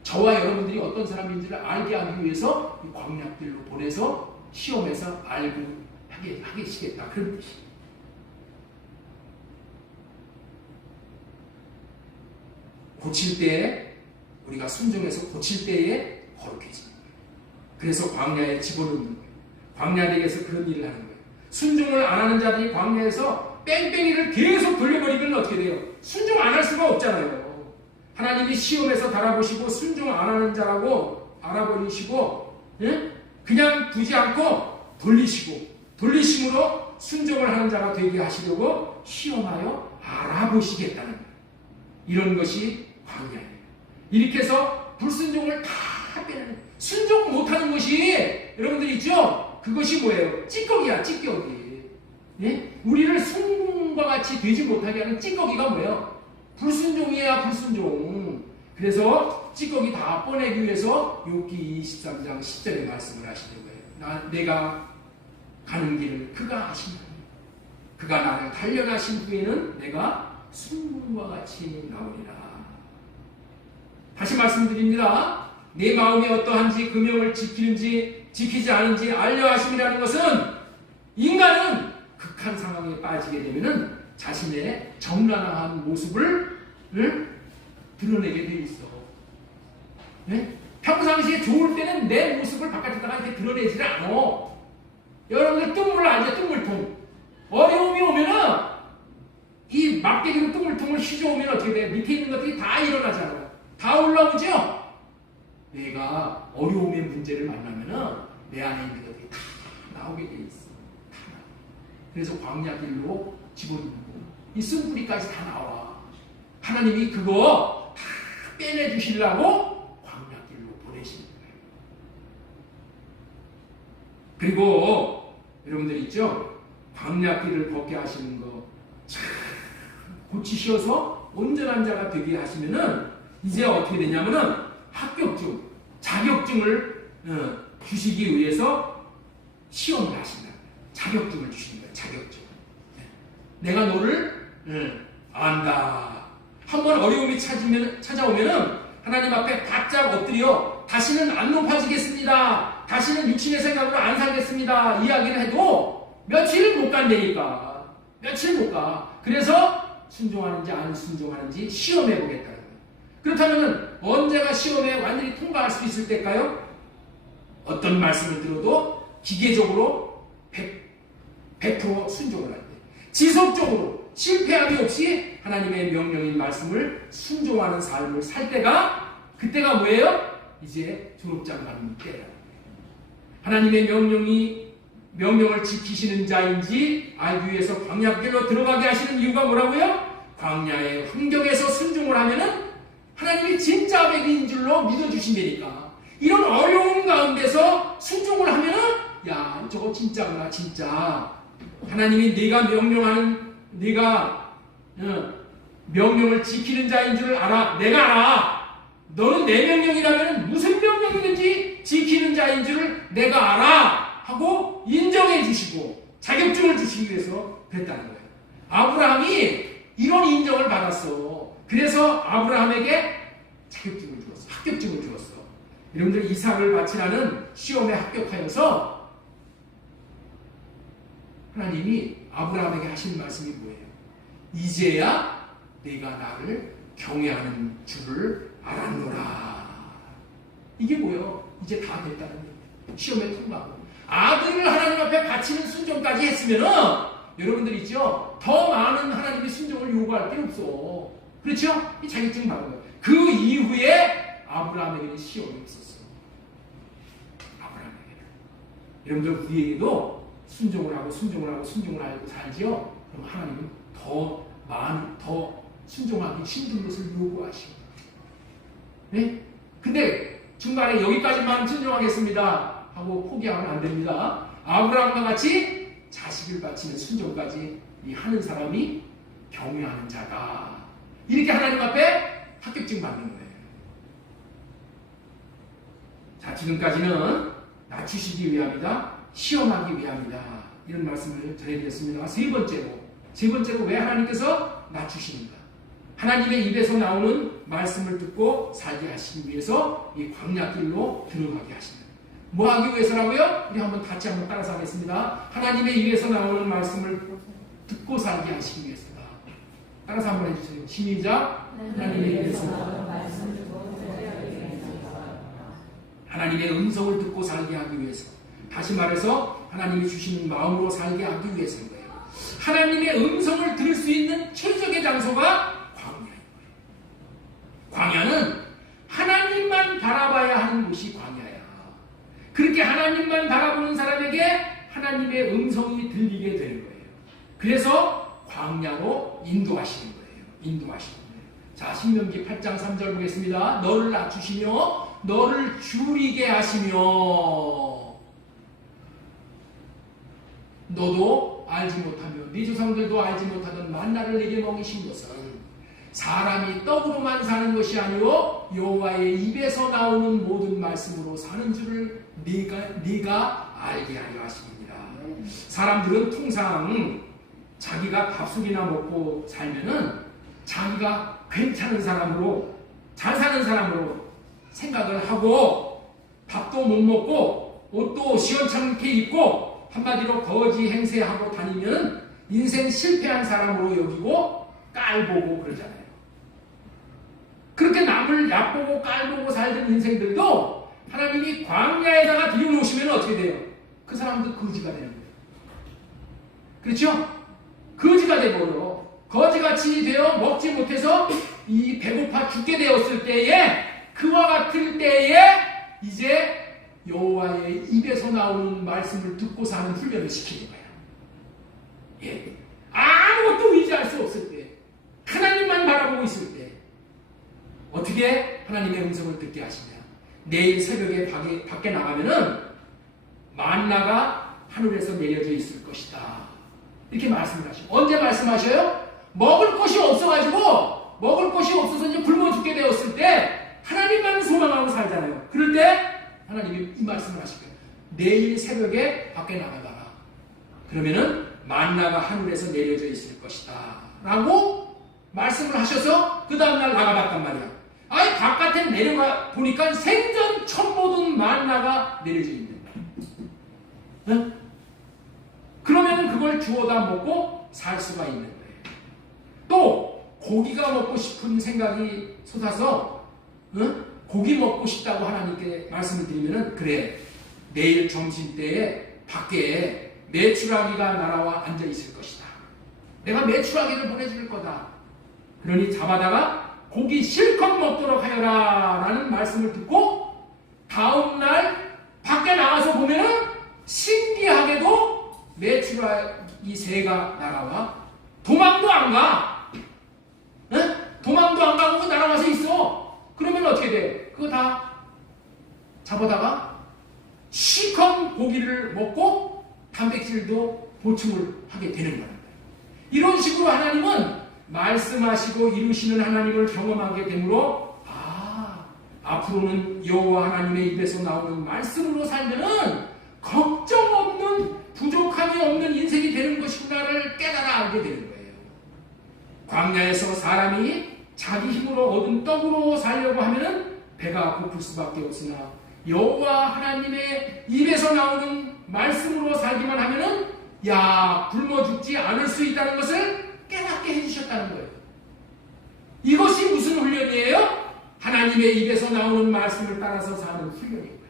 저와 여러분들이 어떤 사람인지를 알게 하기 위해서 이 광야길로 보내서 시험해서 알고 하시겠다, 그런 뜻이에요. 고칠 때에, 우리가 순종해서 고칠 때에 거룩해집니다. 그래서 광야에 집어넣는 거예요. 광야에게서 그런 일을 하는 거예요. 순종을 안 하는 자들이 광야에서 뺑뺑이를 계속 돌려버리면 어떻게 돼요? 순종 안 할 수가 없잖아요. 하나님이 시험에서 달아보시고 순종 안 하는 자라고 알아버리시고, 그냥 두지 않고 돌리심으로 순종을 하는 자가 되게 하시려고 시험하여 알아보시겠다는 거예요. 이런 것이 광야예요. 이렇게 해서 불순종을 다 빼는, 순종 못하는 것이 여러분들 있죠? 그것이 뭐예요? 찌꺼기야, 찌꺼기. 예? 우리를 순과 같이 되지 못하게 하는 찌꺼기가 뭐예요? 불순종이야, 불순종. 그래서 찌꺼기 다 뽀내기 위해서 욥기 23장 10절에 말씀을 하시는 거예요. 내가 가는 길을 그가 아신다. 그가 나를 단련하신 후에는 내가 순과 같이 나오리라. 다시 말씀드립니다. 내 마음이 어떠한지 그 명을 지키는지 지키지 않은지 알려 하심이라는 것은 인간은 극한 상황에 빠지게 되면은 자신의 정란한 모습을 드러내게 돼 있어. 네? 평상시에 좋을 때는 내 모습을 바깥에다가 이렇게 드러내질 않아. 여러분들 뜬물 알죠? 뜬물통. 어려움이 오면은 이 막대기로 뜬물통을 휘저으면 어떻게 돼? 밑에 있는 것들이 다 일어나잖아요. 다 올라오죠? 내가 어려움의 문제를 만나면은 내 안에 있는 것들이 다 나오게 돼 있어. 다 나와. 그래서 광야길로 집어넣고 이 쓴뿌리까지 다 나와. 하나님이 그거 다 빼내주시려고 광야길로 보내시는 거예요. 그리고 여러분들 있죠? 광야길을 걷게 하시는 거 참 고치셔서 온전한 자가 되게 하시면은 이제 어떻게 되냐면은 합격증, 자격증을 주시기 위해서 시험을 하신다. 자격증을 주시는 거예요. 자격증. 내가 너를 안다. 한번 어려움이 찾아오면은 하나님 앞에 바짝 엎드려 다시는 안 높아지겠습니다. 다시는 육신의 생각으로 안 살겠습니다. 이야기를 해도 며칠 못 간다니까. 며칠 못 가. 그래서 순종하는지 안 순종하는지 시험해 보겠다는 거예요. 그렇다면 언제가 시험에 완전히 통과할 수 있을 때일까요? 어떤 말씀을 들어도 기계적으로 100% 순종을 할 때, 지속적으로 실패함이 없이 하나님의 명령인 말씀을 순종하는 삶을 살 때가, 그때가 뭐예요? 이제 졸업장 받는 때예요. 하나님의 명령을 지키시는 자인지 알기 위해서 광야길로 들어가게 하시는 이유가 뭐라고요? 광야의 환경에서 순종을 하면은 하나님이 진짜 백인 줄로 믿어주신다니까. 이런 어려운 가운데서 순종을 하면은 야, 저거 진짜구나, 진짜. 하나님이 네가 명령을 지키는 자인 줄 알아. 내가 알아. 너는 내 명령이라면 무슨 명령이든지 지키는 자인 줄 내가 알아. 하고 인정해 주시고 자격증을 주시기 위해서 그랬다는 거예요. 아브라함이 이런 인정을 받았어. 그래서 아브라함에게 자격증을 주었어. 합격증을 주었어. 여러분들 이삭을 바치라는 시험에 합격하여서 하나님이 아브라함에게 하신 말씀이 뭐예요? 이제야 내가 나를 경외하는 줄을 알았노라. 이게 뭐예요? 이제 다 됐다는 거예요. 시험에 통과하고 아들을 하나님 앞에 바치는 순종까지 했으면은 여러분들 있죠? 더 많은 하나님의 순종을 요구할 필요 없어. 그렇죠? 이 자격증 받은 거예요. 그 이후에 아브라함에게는 시험이 없었어. 아브라함에게는. 여러분들 우리에게도 순종을 하고 살지요? 그럼 하나님은 더 순종하기 힘든 것을 요구하시고. 네? 근데 중간에 여기까지만 순종하겠습니다 하고 포기하면 안 됩니다. 아브라함과 같이 자식을 바치는 순종까지 하는 사람이 경외하는 자다. 이렇게 하나님 앞에 합격증 받는 거예요. 자, 지금까지는 낮추시기 위함이다. 시험하기 위함이다. 이런 말씀을 전해드렸습니다. 세 번째로 왜 하나님께서 낮추시는가? 하나님의 입에서 나오는 말씀을 듣고 살게 하시기 위해서 이 광야길로 들어가게 하십니다. 뭐 하기 위해서라고요? 우리 같이 한번 따라서 하겠습니다. 하나님의 입에서 나오는 말씀을 듣고 살게 하시기 위해서다. 따라서 한번 해주세요. 시작. 하나님의 입에서 나오는 말씀을 듣고 살게 하나님의 음성을 듣고 살게 하기 위해서. 다시 말해서 하나님이 주시는 마음으로 살게 하기 위해서인 거예요. 하나님의 음성을 들을 수 있는 최적의 장소가 광야는 하나님만 바라봐야 하는 곳이 광야야. 그렇게 하나님만 바라보는 사람에게 하나님의 음성이 들리게 되는 거예요. 그래서 광야로 인도하시는 거예요. 자, 신명기 8장 3절 보겠습니다. 너를 낮추시며 너를 줄이게 하시며 너도 알지 못하며 네 조상들도 알지 못하던 만나를 내게 먹이신 것은 사람이 떡으로만 사는 것이 아니오 여호와의 입에서 나오는 모든 말씀으로 사는 줄을 네가 알게 하려 하십니다. 사람들은 통상 자기가 밥술이나 먹고 살면은 자기가 괜찮은 사람으로 잘 사는 사람으로 생각을 하고 밥도 못 먹고 옷도 시원찮게 입고 한마디로 거지 행세하고 다니면 인생 실패한 사람으로 여기고 깔보고 그러잖아요. 그렇게 남을 얕보고 깔보고 살던 인생들도 하나님이 광야에다가 들여놓으시면 어떻게 돼요? 그 사람도 거지가 되는 거예요. 그렇죠? 거지가 되버려. 거지같이 되어 먹지 못해서 이 배고파 죽게 되었을 때에 그와 같을 때에 이제 여호와의 입에서 나오는 말씀을 듣고 사는 훈련을 시키는 거예요. 예. 아무것도 의지할 수 없을 때, 하나님만 바라보고 있을 때 어떻게 하나님의 음성을 듣게 하시냐? 내일 새벽에 밖에 나가면은 만나가 하늘에서 내려져 있을 것이다. 이렇게 말씀을 하시고, 언제 말씀하셔요? 먹을 것이 없어가지고 먹을 것이 없어서 이제 굶어 죽게 되었을 때 하나님만 소망하고 살잖아요. 그럴 때 하나님이 이 말씀을 하실 거예요. 내일 새벽에 밖에 나가봐라. 그러면은 만나가 하늘에서 내려져 있을 것이다. 라고 말씀을 하셔서 그 다음날 나가봤단 말이야. 아니 바깥에 내려가 보니까 생전 처음 보던 만나가 내려져 있는 거야. 응? 그러면은 그걸 주워다 먹고 살 수가 있는 거예요. 또 고기가 먹고 싶은 생각이 솟아서 응? 고기 먹고 싶다고 하나님께 말씀을 드리면은 그래 내일 점심때에 밖에 메추라기가 날아와 앉아 있을 것이다. 내가 메추라기를 보내줄 거다. 그러니 잡아다가 고기 실컷 먹도록 하여라 라는 말씀을 듣고 다음날 밖에 나가서 보면은 신기하게도 메추라기 새가 날아와 도망도 안 가. 응? 도망도 안 가고 날아와서 있어. 그러면 어떻게 돼? 그거 다 잡아다가 실컷 고기를 먹고 단백질도 보충을 하게 되는 거예요. 이런 식으로 하나님은 말씀하시고 이루시는 하나님을 경험하게 되므로 앞으로는 여호와 하나님의 입에서 나오는 말씀으로 살면은 걱정 없는 부족함이 없는 인생이 되는 것이구나를 깨달아 알게 되는 거예요. 광야에서 사람이 자기 힘으로 얻은 떡으로 살려고 하면은 배가 고플 수밖에 없으나 여호와 하나님의 입에서 나오는 말씀으로 살기만 하면은 굶어 죽지 않을 수 있다는 것을 깨닫게 해주셨다는 거예요. 이것이 무슨 훈련이에요? 하나님의 입에서 나오는 말씀을 따라서 사는 훈련인 거예요.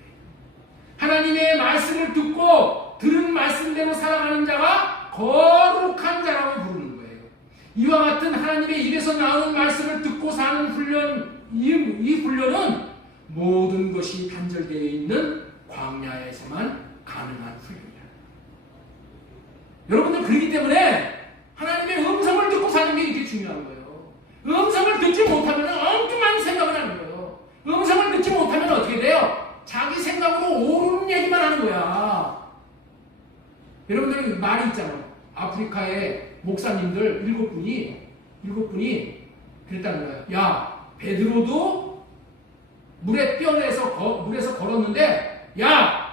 하나님의 말씀을 듣고 들은 말씀대로 살아가는 자가 거룩한 자라고 부르는 거예요. 이와 같은 하나님의 입에서 나오는 말씀을 듣고 사는 훈련, 이 훈련은 모든 것이 단절되어 있는 광야에서만 가능한 훈련이에요. 여러분들 그렇기 때문에 하나님의 음성을 듣고 사는 게 이렇게 중요한 거예요. 음성을 듣지 못하면 엉뚱한 생각을 하는 거예요. 음성을 듣지 못하면 어떻게 돼요? 자기 생각으로 옳은 얘기만 하는 거야. 여러분들 말이 있잖아요. 아프리카의 목사님들 7분이 그랬다는 거예요. 야, 베드로도 물에서 걸었는데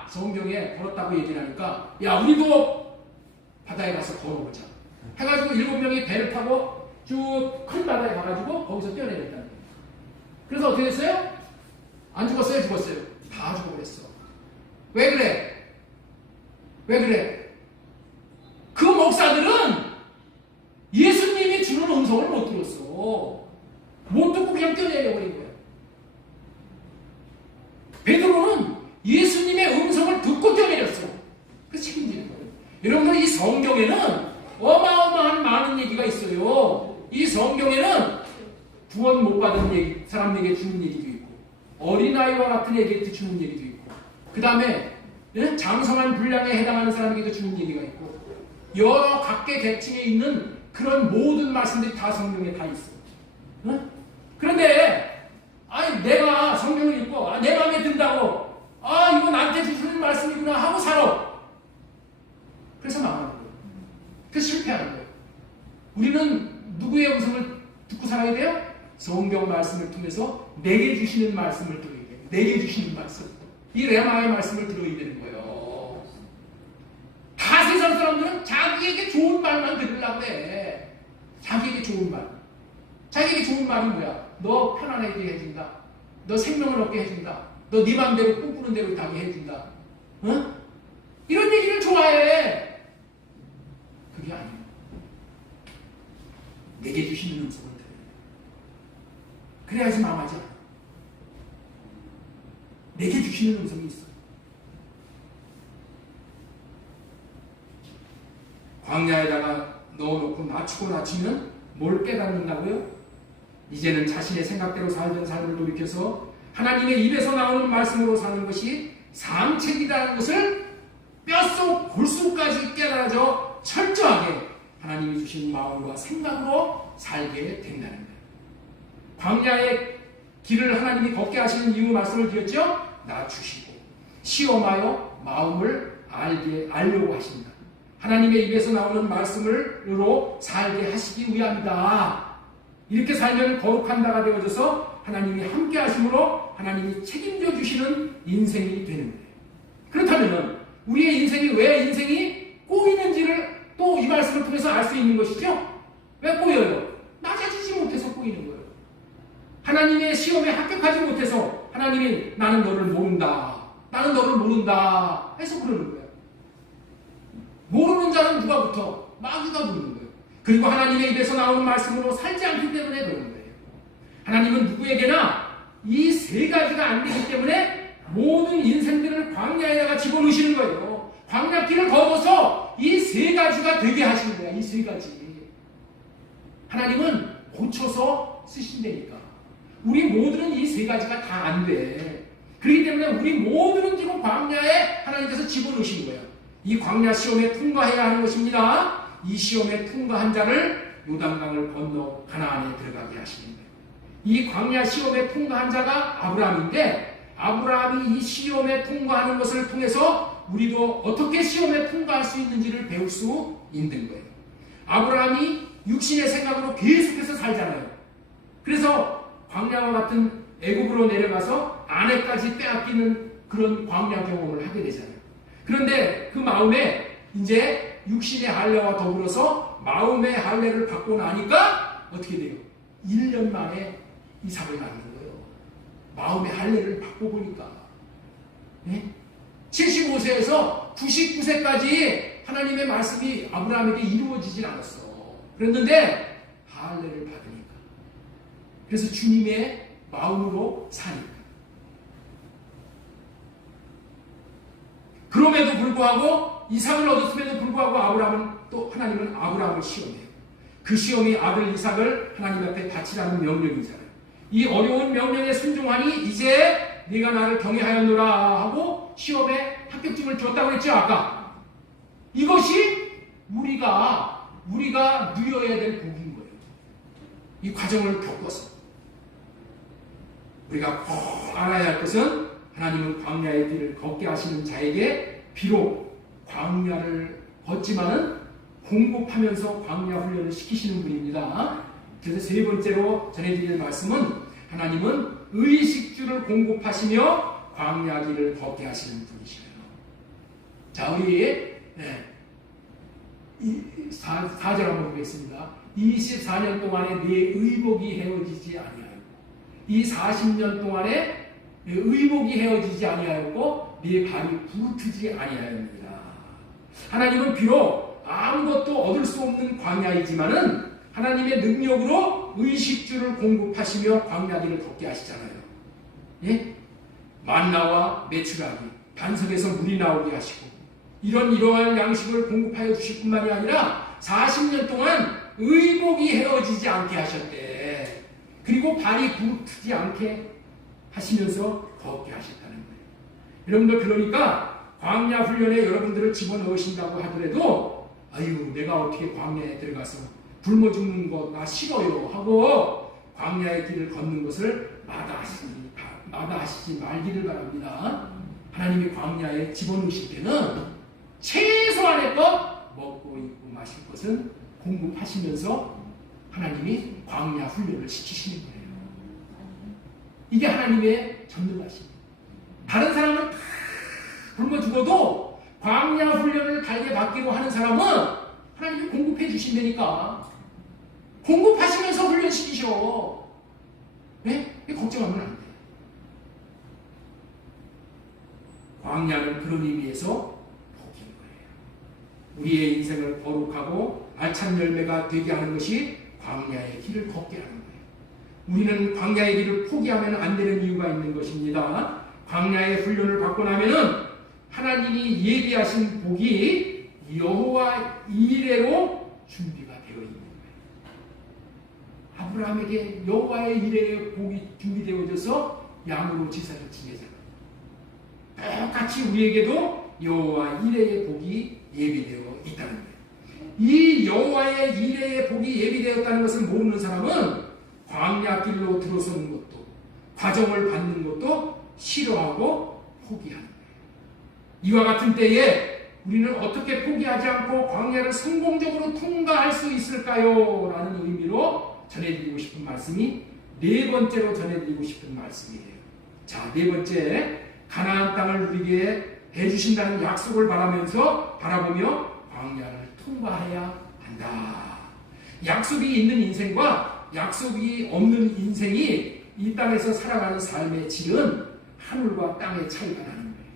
성경에 걸었다고 얘기를 하니까 우리도 바다에 가서 걸어보자. 해가지고 7명이 배를 타고 쭉 큰 바다에 가가지고 거기서 뛰어내렸다는 거예요. 그래서 어떻게 됐어요? 안 죽었어요? 죽었어요? 다 죽어버렸어. 왜 그래? 그 목사들은 예수님이 주는 음성을 못 들었어. 못 듣고 그냥 뛰어내려버린 거예요. 베드로는 예수님의 음성을 듣고 뛰어내렸어. 그래서 책임지는 거예요. 여러분들 이 성경에는 어마어마한 많은 얘기가 있어요. 이 성경에는 구원 못 받은 사람에게 주는 얘기도 있고 어린아이와 같은 애에게 주는 얘기도 있고 그 다음에 장성한 분량에 해당하는 사람에게도 주는 얘기가 있고 여러 각계 계층에 있는 그런 모든 말씀들이 다 성경에 다 있어. 그런데 내가 성경을 읽고 내 마음에 든다고 이거 나한테 주시는 말씀이구나 하고 살아. 그래서 망하는 거예요. 그래서 실패하는 거예요. 우리는 누구의 음성을 듣고 살아야 돼요? 성경 말씀을 통해서 내게 주시는 말씀을 들어야 돼요. 내게 주시는 말씀. 이 레마의 말씀을 들어야 되는 거예요. 다 세상 사람들은 자기에게 좋은 말만 들으려고 해. 자기에게 좋은 말. 자기에게 좋은 말이 뭐야? 너 편안하게 해준다. 너 생명을 얻게 해준다. 너 네 맘대로 꿈꾸는 대로 가게 해준다. 이런 얘기를 좋아해. 그게 아니에요. 내게 주시는 음성을 들어요. 그래야지 망하지 않아. 내게 주시는 음성이 있어. 광야에다가 넣어놓고 낮추면 뭘 깨닫는다고요? 이제는 자신의 생각대로 살던 삶을 돌이켜서 하나님의 입에서 나오는 말씀으로 사는 것이 상책이라는 것을 뼛속 골수까지 깨달아져 철저하게 하나님이 주신 마음과 생각으로 살게 된다는 거예요. 광야의 길을 하나님이 걷게 하시는 이유 말씀을 드렸죠? 낮추시고 시험하여 마음을 알려고 하신다. 하나님의 입에서 나오는 말씀으로 살게 하시기 위함이다. 이렇게 살면 거룩한 자가 되어져서 하나님이 함께 하심으로 하나님이 책임져 주시는 인생이 되는 거예요. 그렇다면 우리의 인생이 왜 인생이 꼬이는지를 또 이 말씀을 통해서 알 수 있는 것이죠. 왜 꼬여요? 낮아지지 못해서 꼬이는 거예요. 하나님의 시험에 합격하지 못해서 하나님이 나는 너를 모른다 해서 그러는 거예요. 모르는 자는 누가 붙어? 마귀가 붙는 거예요. 그리고 하나님의 입에서 나오는 말씀으로 살지 않기 때문에 그러는 거예요. 하나님은 누구에게나 이 세 가지가 안 되기 때문에 모든 인생들을 광야에다가 집어넣으시는 거예요. 광야길을 걸어서 이 세 가지가 되게 하시는 거야. 이 세 가지. 하나님은 고쳐서 쓰신다니까. 우리 모두는 이 세 가지가 다 안 돼. 그렇기 때문에 우리 모두는 지금 광야에 하나님께서 집어넣으시는 거예요. 이 광야 시험에 통과해야 하는 것입니다. 이 시험에 통과한 자를 요단강을 건너 가나안에 들어가게 하시는 거예요. 이 광야 시험에 통과한 자가 아브라함인데 아브라함이 이 시험에 통과하는 것을 통해서 우리도 어떻게 시험에 통과할 수 있는지를 배울 수 있는 거예요. 아브라함이 육신의 생각으로 계속해서 살잖아요. 그래서 광야와 같은 애굽으로 내려가서 아내까지 빼앗기는 그런 광야 경험을 하게 되잖아요. 그런데 그 마음에 이제 육신의 할례와 더불어서 마음의 할례를 받고 나니까 어떻게 돼요? 1년 만에 이삭을 낳는 거예요. 마음의 할례를 받고 보니까. 네? 75세에서 99세까지 하나님의 말씀이 아브라함에게 이루어지진 않았어. 그랬는데 할례를 받으니까. 그래서 주님의 마음으로 사니까. 그럼에도 불구하고 이삭을 얻었음에도 불구하고 하나님은 아브라함을 시험해요. 그 시험이 아들 이삭을 하나님 앞에 바치라는 명령이잖아요. 이 어려운 명령에 순종하니 이제 네가 나를 경외하였노라 하고 시험에 합격증을 줬다고 했죠. 아까 이것이 우리가 누려야 될 복인 거예요. 이 과정을 겪어서 우리가 꼭 알아야 할 것은 하나님은 광야의 길을 걷게 하시는 자에게 비록 광야를 걷지만은 공급하면서 광야 훈련을 시키시는 분입니다. 그래서 세 번째로 전해드릴 말씀은 하나님은 의식주를 공급하시며 광야 길을 걷게 하시는 분이시래요. 자, 우리 4절 한번 보겠습니다. 24년 동안에 네 의복이 헤어지지 아니하였고 이 40년 동안에 의복이 헤어지지 아니하였고 네 발이 부르트지 아니하였느니라. 하나님은 비록 아무것도 얻을 수 없는 광야이지만은 하나님의 능력으로 의식주를 공급하시며 광야길을 걷게 하시잖아요. 예? 만나와 메추라기, 반석에서 물이 나오게 하시고 이러한 양식을 공급하여 주실 뿐만이 아니라 40년 동안 의복이 헤어지지 않게 하셨대. 그리고 발이 부르트지 않게 하시면서 걷게 하셨다는 거예요. 여러분들 그러니까 광야 훈련에 여러분들을 집어넣으신다고 하더라도 아유 내가 어떻게 광야에 들어가서 굶어 죽는 거 나 싫어요 하고 광야의 길을 걷는 것을 마다하시지 말기를 바랍니다. 하나님이 광야에 집어넣으실 때는 최소한의 것 먹고 입고 마실 것은 공급하시면서 하나님이 광야 훈련을 시키시는 거예요. 이게 하나님의 전능하십니다. 다른 사람은 다 굶어 죽어도 광야 훈련을 달게 받기로 하는 사람은 하나님이 공급해 주신다니까. 공급하시면서 훈련시키셔. 네? 걱정하면 안 돼요. 광야는 그런 의미에서 복인 거예요. 우리의 인생을 거룩하고 알찬 열매가 되게 하는 것이 광야의 길을 걷게 하는 거예요. 우리는 광야의 길을 포기하면 안 되는 이유가 있는 것입니다. 광야의 훈련을 받고 나면은 하나님이 예비하신 복이 여호와 이레로 준비가 되어 있는 거예요. 아브라함에게 여호와의 이레의 복이 준비되어져서 양으로 제사를 지내잖아요. 똑같이 우리에게도 여호와 이레의 복이 예비되어 있다는 거예요. 이 여호와의 이레의 복이 예비되었다는 것을 모르는 사람은 광야길로 들어서는 것도 과정을 받는 것도 싫어하고 포기하는 거예요. 이와 같은 때에 우리는 어떻게 포기하지 않고 광야를 성공적으로 통과할 수 있을까요? 라는 의미로 전해드리고 싶은 말씀이 네 번째로 전해드리고 싶은 말씀이에요. 자, 네 번째, 가나안 땅을 누리게 해주신다는 약속을 바라보며 광야를 통과해야 한다. 약속이 있는 인생과 약속이 없는 인생이 이 땅에서 살아가는 삶의 질은 하늘과 땅의 차이가 나는 거예요.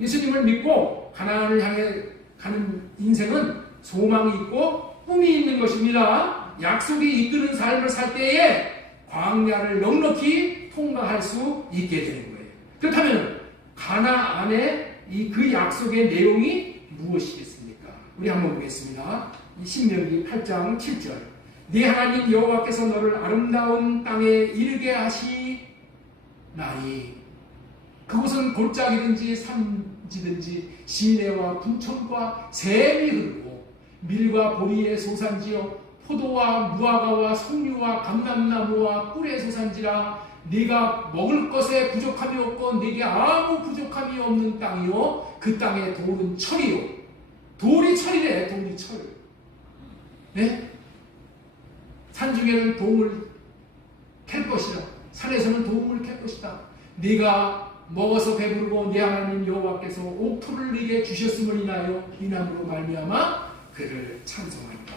예수님을 믿고 가나안을 향해 가는 인생은 소망이 있고 꿈이 있는 것입니다. 약속이 이끄는 삶을 살 때에 광야를 넉넉히 통과할 수 있게 되는 거예요. 그렇다면 가나안의 그 약속의 내용이 무엇이겠습니까? 우리 한번 보겠습니다. 신명기 8장 7절. 네 하나님 여호와께서 너를 아름다운 땅에 이르게 하시나니 그곳은 골짜기든지 산지든지 시내와 군청과 샘이 흐르고 밀과 보리의 소산지요 포도와 무화과와 석류와 감람나무와 꿀의 소산지라 네가 먹을 것에 부족함이 없고 네게 아무 부족함이 없는 땅이요 그 땅의 돌은 철이요 돌이 철이래. 돌이 철. 네? 산중에는 도움을 캘 것이라 산에서는 도움을 캘 것이다. 네가 먹어서 배부르고 네 하나님 여호와께서 옥토를 네게 주셨음을 인하여 이남으로 말미암아 그를 찬송한다.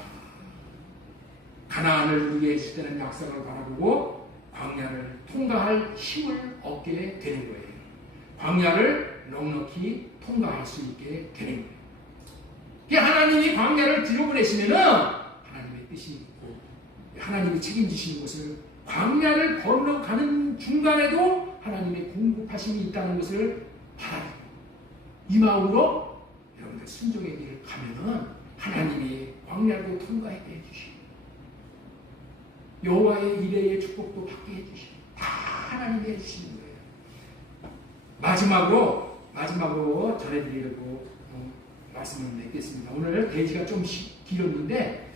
가나안을 누리게 해줄 때는 약속을 바라보고 광야를 통과할 힘을 얻게 되는 거예요. 광야를 넉넉히 통과할 수 있게 되는 거예요. 하나님이 광야를 들여보내시면은 하나님의 뜻이 있고 하나님이 책임지시는 것을 광야를 걸어가는 중간에도 하나님의 공급하심이 있다는 것을 바라보고 이 마음으로 여러분들 순종의 길을 가면은 하나님이 광야도 통과하게 해주시고 여호와의 이레의 축복도 받게 해주시고 다 하나님이 해주시는 거예요. 마지막으로 전해드리려고 말씀을 맺겠습니다. 오늘 대지가 좀 길었는데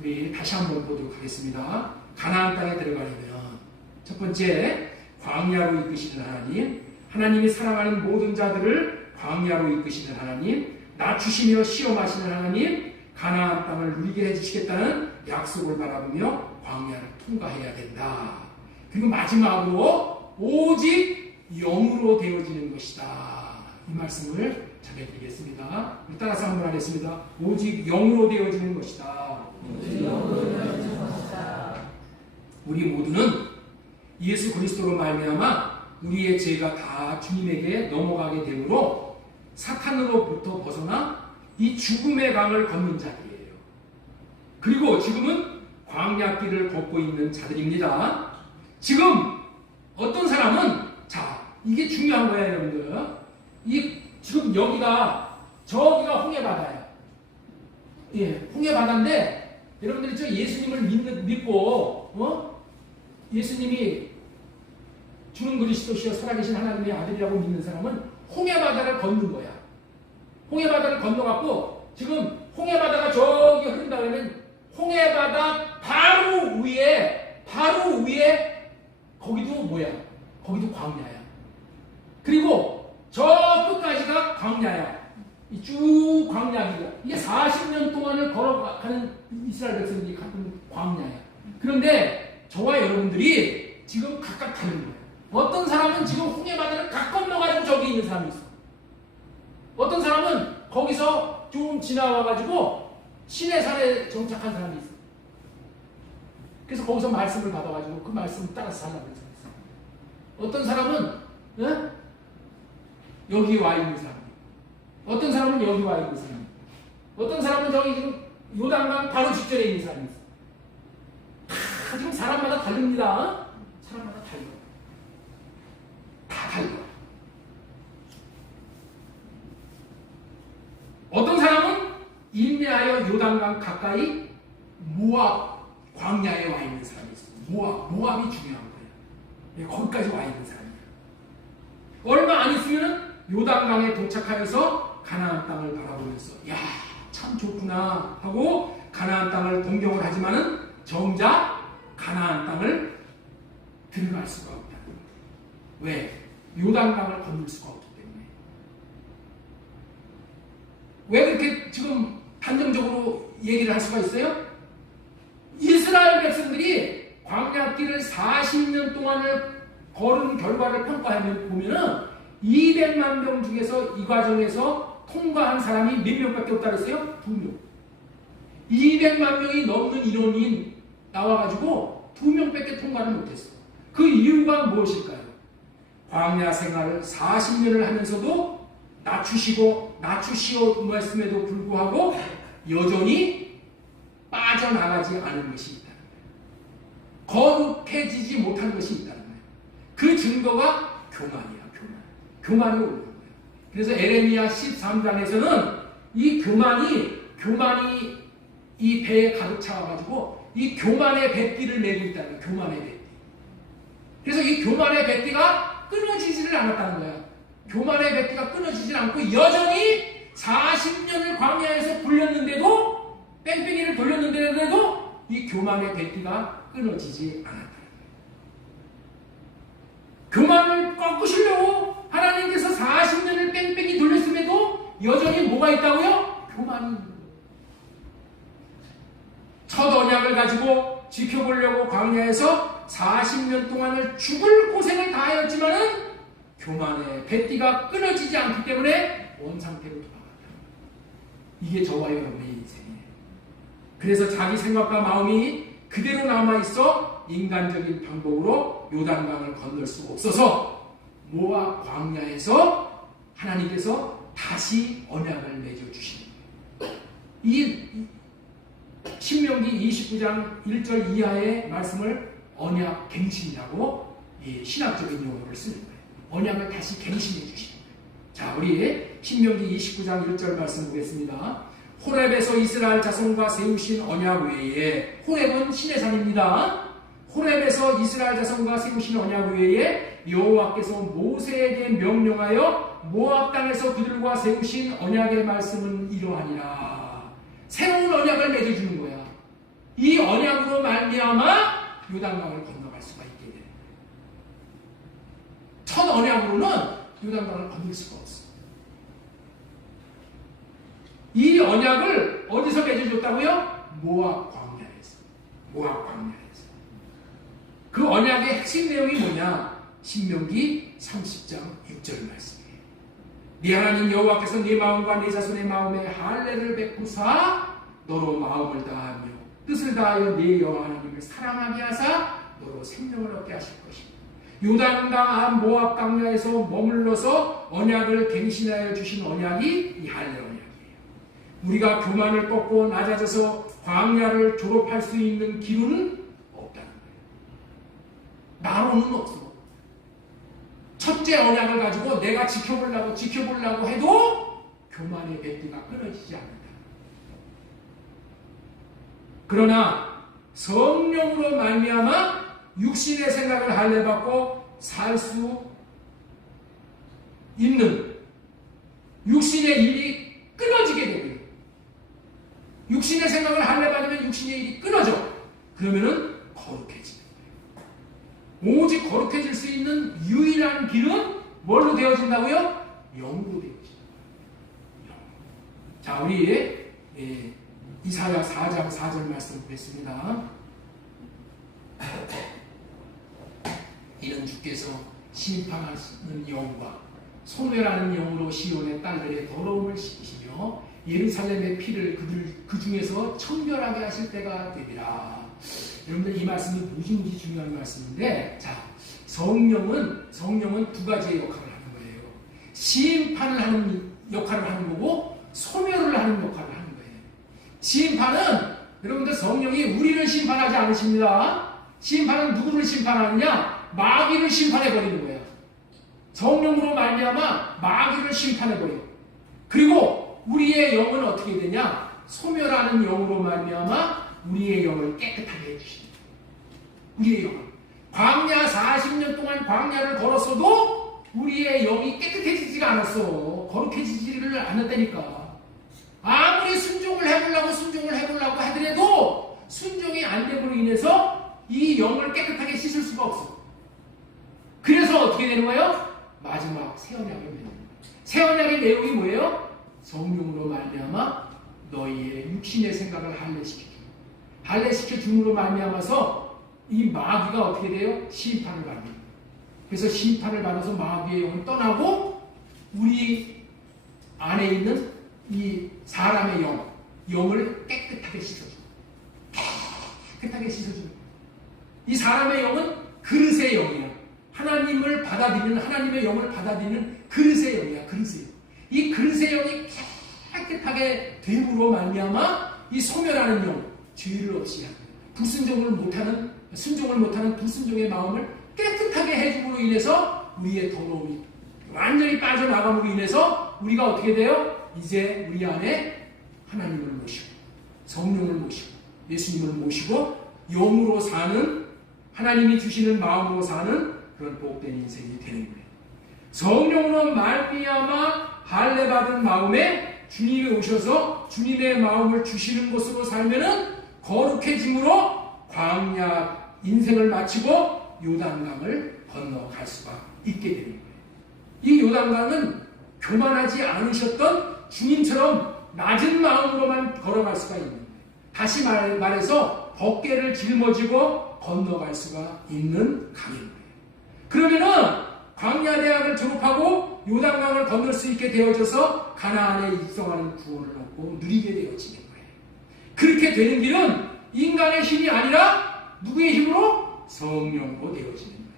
우리 다시 한번 보도록 하겠습니다. 가나안 땅에 들어가려면 첫 번째 광야로 이끄시는 하나님, 하나님이 사랑하는 모든 자들을 광야로 이끄시는 하나님, 낮추시며 시험하시는 하나님, 가나안 땅을 누리게 해주시겠다는 약속을 바라보며 광야를 통과해야 된다. 그리고 마지막으로 오직 영으로 되어지는 것이다. 이 말씀을 전해드리겠습니다. 따라서 한번 하겠습니다. 오직 영으로 되어지는 것이다. 우리 모두는 예수 그리스도로 말미암아 우리의 죄가 다 주님에게 넘어가게 되므로 사탄으로부터 벗어나 이 죽음의 강을 걷는 자들이에요. 그리고 지금은 광야길을 걷고 있는 자들입니다. 지금 어떤 사람은 이게 중요한 거예요, 여러분들. 지금 저기가 홍해바다예요. 예, 홍해바다인데 여러분들이 저 예수님을 믿고 예수님이 주는 그리스도시여 살아계신 하나님의 아들이라고 믿는 사람은 홍해바다를 걷는 거야. 홍해바다를 건너갖고 지금 홍해바다가 저기 흐른다 그러면 홍해바다 바로 위에 거기도 뭐야? 거기도 광야야. 그리고 저 끝까지가 광야야. 쭉 광야입니다. 이게 40년 동안을 걸어가는 이스라엘 백성들이 같은 광야야. 그런데 저와 여러분들이 지금 각각 다른 거예요. 어떤 사람은 지금 홍해바다를 각 건너가지고 저기 있는 사람이 있어. 어떤 사람은 거기서 좀 지나와가지고 시내산에 정착한 사람이 있어. 그래서 거기서 말씀을 받아가지고 그 말씀을 따라서 살라고 해서 있어. 어떤 사람은 여기 와 있는 사람. 어떤 사람은 여기 와 있는 사람. 어떤 사람은 저기 지금 요단강 바로 직전에 있는 사람이 있어. 다 지금 사람마다 다릅니다. 사람마다 달라. 다 달라. 어떤 사람은 인내하여 요단강 가까이 모압 광야에 와 있는 사람이 있어. 모압이 중요한 거예요. 거기까지 와 있는 사람이야. 얼마 안 있으면 요단강에 도착하여서 가나안 땅을 바라보면서 야, 참 좋구나 하고 가나안 땅을 동경을 하지만은 정작 가나안 땅을 들어갈 수가 없다. 왜? 요단강을 건널 수가 없기 때문에. 왜 그렇게 지금 단정적으로 얘기를 할 수가 있어요? 이스라엘 백성들이 광야길을 40년 동안을 걸은 결과를 평가하면 보면은 200만 명 중에서 이 과정에서 통과한 사람이 몇 명밖에 없다 그랬어요? 2명. 200만 명이 넘는 인원이 나와가지고 2명밖에 통과를 못했어. 그 이유가 무엇일까요? 광야 생활을 40년을 하면서도 낮추시었음에도 불구하고 여전히 빠져나가지 않은 것이 있다는 거예요. 거룩해지지 못한 것이 있다는 거예요. 그 증거가 교만이야. 교만이 오는 거예요. 그래서 에레미야 13장에서는 이 교만이 이 배에 가득 차와가지고 이 교만의 배띠를 메고 있다는 거예요. 교만의 배띠. 그래서 이 교만의 배띠가 끊어지지를 않았다는 거예요. 교만의 배띠가 끊어지질 않고 여전히 40년을 광야에서 굴렸는데도 뺑뺑이를 돌렸는데도 이 교만의 배띠가 끊어지지 않았다는 거예요. 교만을 꺾으시려고 하나님께서 40년을 뺑뺑이 돌렸음에도 여전히 뭐가 있다고요? 교만이 있는 거예요. 첫 언약을 가지고 지켜보려고 광야에서 40년 동안을 죽을 고생을 다하였지만은 교만의 배띠가 끊어지지 않기 때문에 원상태로 돌아갔다. 이게 저와 여러분의 인생이에요. 그래서 자기 생각과 마음이 그대로 남아있어 인간적인 방법으로 요단강을 건널 수 없어서 모압 광야에서 하나님께서 다시 언약을 맺어주시는 거예요. 이 신명기 29장 1절 이하의 말씀을 언약 갱신이라고 신학적인 용어를 쓰는 거예요. 언약을 다시 갱신해 주시는 거예요. 자, 우리 신명기 29장 1절 말씀 보겠습니다. 호렙에서 이스라엘 자손과 세우신 언약 외에, 호렙은 신의 산입니다. 호렙에서 이스라엘 자손과 세우신 언약 외에 여호와께서 모세에게 명령하여 모압 땅에서 그들과 세우신 언약의 말씀은 이러하니라. 새로운 언약을 맺어주는 거야. 이 언약으로 말미암아 요단강을 건너갈 수가 있게 되는 거예요. 첫 언약으로는 요단강을 건널 수가 없어. 이 언약을 어디서 맺어줬다고요? 모압 광야에서. 모압 광야에서. 그 언약의 핵심 내용이 뭐냐? 신명기 30장 6절 말씀이에요. 네 하나님 여호와께서 네 마음과 네 자손의 마음에 할례를 베푸사 너로 마음을 다하며 뜻을 다하여 네 여호와 하나님을 사랑하게 하사 너로 생명을 얻게 하실 것입니다. 요단강 앞 모압 광야에서 머물러서 언약을 갱신하여 주신 언약이 이 할례 언약이에요. 우리가 교만을 꺾고 낮아져서 광야를 졸업할 수 있는 기운은 없다는 거예요. 나로는 없어. 첫째 언약을 가지고 내가 지켜보려고 해도 교만의 배띠가 끊어지지 않는다. 그러나 성령으로 말미암아 육신의 생각을 할례받고 살 수 있는 육신의 일이 끊어지게 되고요. 육신의 생각을 할례받으면 육신의 일이 끊어져. 그러면은 거룩해지는 거예요. 오직 거룩해질 수 있는 유일한 길은 뭘로 되어진다고요? 영으로 되어진다. 영. 자, 우리 이사야 4장 4절 말씀 보겠습니다. 이는 주께서 심판하시는 영과 소멸하는 영으로 시온의 딸들의 더러움을 씻으시며 예루살렘의 피를 그 중에서 청결하게 하실 때가 되리라. 여러분들 이 말씀이 무지무지 중요한 말씀인데, 자, 성령은 두 가지의 역할을 하는 거예요. 심판을 하는 역할을 하는 거고 소멸을 하는 역할을 하는 거예요. 심판은 여러분들 성령이 우리를 심판하지 않으십니다. 심판은 누구를 심판하느냐? 마귀를 심판해 버리는 거예요. 성령으로 말미암아 마귀를 심판해 버려요. 그리고 우리의 영은 어떻게 되냐? 소멸하는 영으로 말미암아 우리의 영을 깨끗하게 해주십니다. 우리의 영은 광야 40년 동안 광야를 걸었어도 우리의 영이 깨끗해지지가 않았어. 거룩해지지를 않았다니까. 아무리 순종을 해보려고 하더라도 순종이 안 됨으로 인해서 이 영을 깨끗하게 씻을 수가 없어. 그래서 어떻게 되는 거예요? 마지막 새 언약을 맺는 거예요. 새 언약의 내용이 뭐예요? 성령으로 말미암아 너희의 육신의 생각을 할례시켜 줌으로 말미암아서 이 마귀가 어떻게 돼요? 심판을 받는. 그래서 심판을 받아서 마귀의 영은 떠나고 우리 안에 있는 이 사람의 영을 깨끗하게 씻어줘. 깨끗하게 씻어줘. 이 사람의 영은 그릇의 영이야. 하나님을 받아들이는, 하나님의 영을 받아들이는 그릇의 영이야. 그릇의 영. 이 그릇의 영이 깨끗하게 됨으로 말미암아 이 소멸하는 영, 죄를 없이 하는, 순종을 못하는 불순종의 마음을 깨끗하게 해줌으로 인해서 우리의 더러움이 완전히 빠져나감으로 인해서 우리가 어떻게 돼요? 이제 우리 안에 하나님을 모시고 성령을 모시고 예수님을 모시고 영으로 사는, 하나님이 주시는 마음으로 사는 그런 복된 인생이 되는 거예요. 성령으로 말미암아 할례 받은 마음에 주님이 오셔서 주님의 마음을 주시는 것으로 살면은 거룩해짐으로 광야 인생을 마치고 요단강을 건너갈 수가 있게 되는 거예요. 이 요단강은 교만하지 않으셨던 주님처럼 낮은 마음으로만 걸어갈 수가 있는 거예요. 다시 말해서 법궤를 짊어지고 건너갈 수가 있는 강인 거예요. 그러면은 광야대학을 졸업하고 요단강을 건널 수 있게 되어져서 가나안에 입성하는 구원을 얻고 누리게 되어지는 거예요. 그렇게 되는 길은 인간의 힘이 아니라 누구의 힘으로? 성령으로 되어지는 거예요.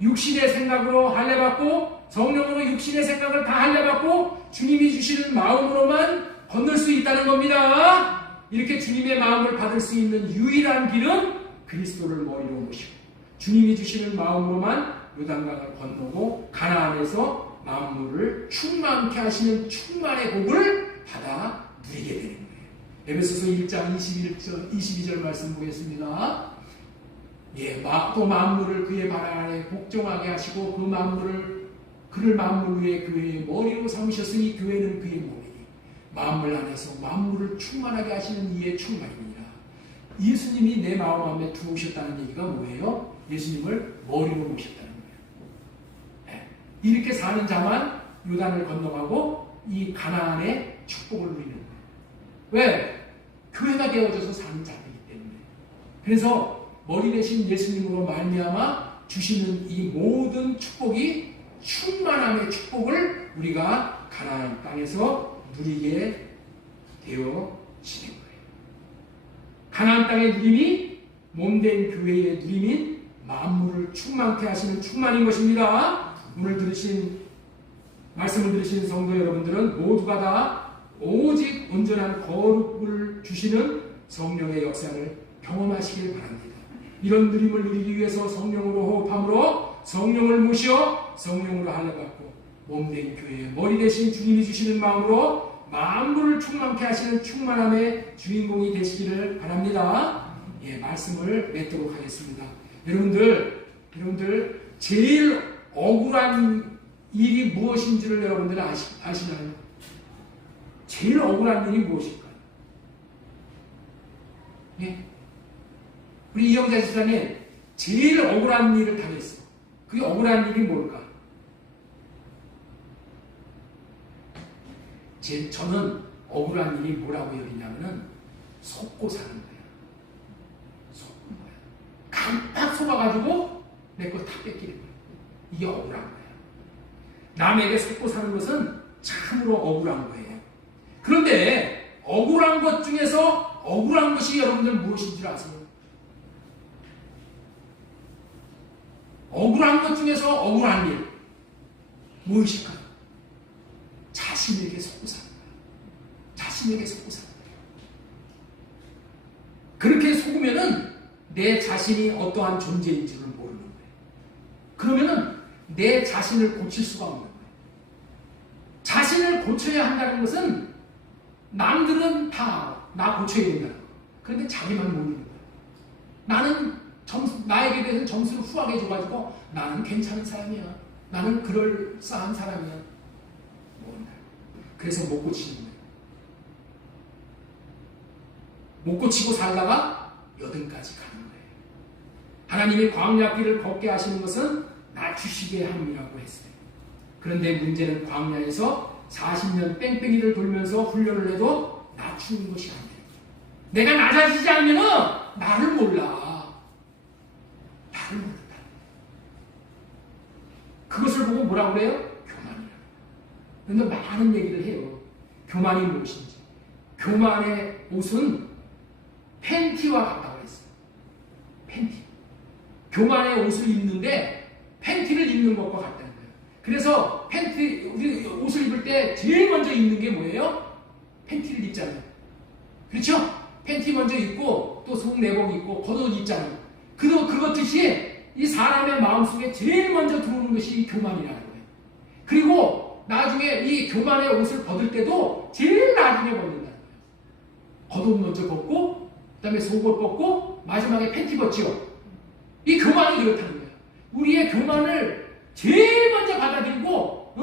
육신의 생각으로 할례받고 성령으로 육신의 생각을 다 할례받고 주님이 주시는 마음으로만 건널 수 있다는 겁니다. 이렇게 주님의 마음을 받을 수 있는 유일한 길은 그리스도를 머리로 모시고 주님이 주시는 마음으로만 요단강을 건너고 가나안에서 만물을 충만케 하시는 충만의 복을 받아 누리게 되는 거예요. 에베소서 1장 22절 말씀 보겠습니다. 예, 또 만물을 그의 발 아래 복종하게 하시고 그를 만물 위에 교회의 머리로 삼으셨으니 교회는 그의 몸이니 만물 안에서 만물을 충만하게 하시는 이의 충만입니다. 예수님이 내 마음 안에 두으셨다는 얘기가 뭐예요? 예수님을 머리로 모셨다는 거예요. 네. 이렇게 사는 자만 요단을 건너가고 이 가나안의 축복을 누리는 거예요. 왜? 교회가 되어져서 사는 자들이기 때문에. 그래서 머리 대신 예수님으로 말미암아 주시는 이 모든 축복이 충만함의 축복을 우리가 가나안 땅에서 누리게 되어지는 거예요. 가나안 땅의 누림이 몸된 교회의 누림인 만물을 충만케 하시는 충만인 것입니다. 오늘 말씀을 들으신 성도 여러분들은 모두가 다 오직 온전한 거룩을 주시는 성령의 역사를 경험하시길 바랍니다. 이런 누림을 누리기 위해서 성령으로 호흡함으로 성령을 모시어 성령으로 할례받고 몸된 교회의 머리 대신 주님이 주시는 마음으로 만물을 충만케 하시는 충만함의 주인공이 되시기를 바랍니다. 예, 말씀을 맺도록 하겠습니다. 여러분들 제일 억울한 일이 무엇인지를 여러분들은 아시나요? 제일 억울한 일이 무엇일까요? 예? 우리 이영자 집사님 제일 억울한 일을 당했어. 그게 억울한 일이 뭘까? 저는 억울한 일이 뭐라고 여기냐면은 속고 사는 거야. 속는 거야. 깜빡 속아가지고 내 거 다 뺏기는 거야. 이게 억울한 거야. 남에게 속고 사는 것은 참으로 억울한 거예요. 그런데 억울한 것 중에서 억울한 것이 여러분들 무엇인지 아세요? 억울한 것 중에서 억울한 일 무엇일까요? 자신에게 속고 사는 거예요. 그렇게 속으면은 내 자신이 어떠한 존재인지를 모르는 거예요. 그러면은 내 자신을 고칠 수가 없는 거예요. 자신을 고쳐야 한다는 것은 남들은 다 나 고쳐야 된다는 거예요. 그런데 자기만 모르는 거예요. 나는 나에게 대해서 점수를 후하게 줘가지고 나는 괜찮은 사람이야. 나는 그럴싸한 사람이야. 모른다. 그래서 못 고치는 거예요. 못 고치고 살다가 여든까지 가는 거예요. 하나님이 광야길을 걷게 하시는 것은 낮추시게 함이라고 했어요. 그런데 문제는 광야에서 40년 뺑뺑이를 돌면서 훈련을 해도 낮추는 것이 아니에요. 내가 낮아지지 않으면 나를 몰라. 나를 모른다. 그것을 보고 뭐라고 그래요? 교만이라고. 그런데 많은 얘기를 해요. 교만이 무엇인지. 교만의 옷은 팬티와 같다고 했어요. 팬티. 교만의 옷을 입는데 팬티를 입는 것과 같다는 거예요. 그래서 우리 옷을 입을 때 제일 먼저 입는 게 뭐예요? 팬티를 입잖아요. 그렇죠? 팬티 먼저 입고 또 속 내복 입고 겉옷 입잖아요. 그렇듯이 이 사람의 마음속에 제일 먼저 들어오는 것이 교만이라는 거예요. 그리고 나중에 이 교만의 옷을 벗을 때도 제일 나중에 벗는다는 거예요. 겉옷 먼저 벗고 그 다음에 속옷 벗고 마지막에 팬티 벗지요. 이 교만이 그렇다는 거예요. 우리의 교만을 제일 먼저 받아들이고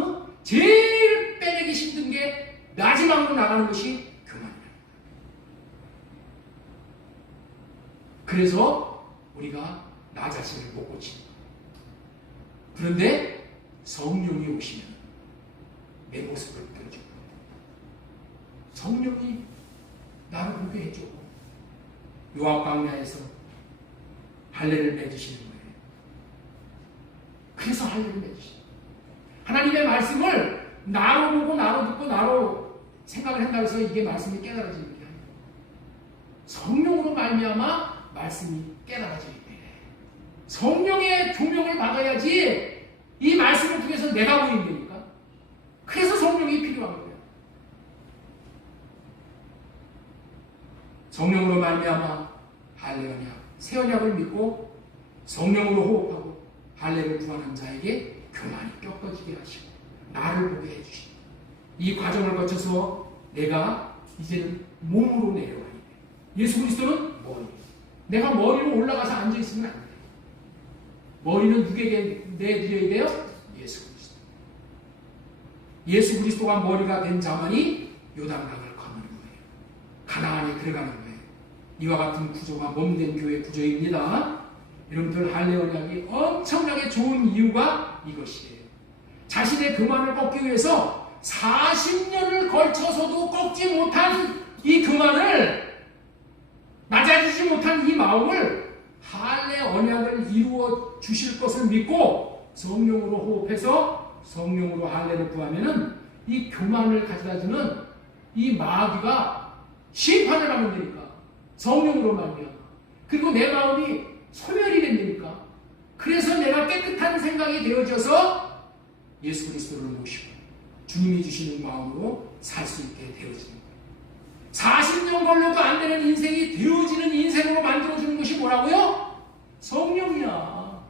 제일 빼내기 힘든 게 마지막으로 나가는 것이 교만이에요. 그래서 우리가 나 자신을 못 고칩니다. 그런데 성령이 오시면 내 모습을 보여줄 겁니다. 성령이 나를 보게 해줘. 요압 광야에서 할례를 맺으시는 거예요. 그래서 할례를 맺으시는 거예요. 하나님의 말씀을 나로 보고 나로 듣고 나로 생각을 한다고 해서 이게 말씀이 깨달아지는 게 아니에요. 성령으로 말미암아 말씀이 깨달아지기 때문에 성령의 조명을 받아야지 이 말씀을 통해서 내가 보인다니까. 그래서 성령이 필요한 거예요. 성령으로 말미암아 할례 언약, 새 언약을 믿고 성령으로 호흡하고 할례를 구하는 자에게 교만이 꺾어지게 하시고 나를 보게 해주십니다. 이 과정을 거쳐서 내가 이제는 몸으로 내려가야 돼. 예수 그리스도는 머리. 내가 머리로 올라가서 앉아있으면 안 돼요. 머리는 누구에게 내드려야 돼요? 예수 그리스도. 예수 그리스도가 머리가 된 자만이 요단강을 건너는 거예요. 가나안에 들어가는 거예요. 이와 같은 구조가 몸된 교회 구조입니다. 여러분들 할례 언약이 엄청나게 좋은 이유가 이것이에요. 자신의 교만을 꺾기 위해서 40년을 걸쳐서도 꺾지 못한 이 교만을, 낮아지지 못한 이 마음을 할례 언약을 이루어 주실 것을 믿고 성령으로 호흡해서 성령으로 할례를 구하면은 이 교만을 가져다 주는 이 마귀가 심판을 하면 되니까. 성령으로 말미암아. 그리고 내 마음이 소멸이 된다니까. 그래서 내가 깨끗한 생각이 되어져서 예수 그리스도를 모시고 주님이 주시는 마음으로 살 수 있게 되어지는 거예요. 40년 걸려도 안 되는 인생이 되어지는 인생으로 만들어주는 것이 뭐라고요? 성령이야.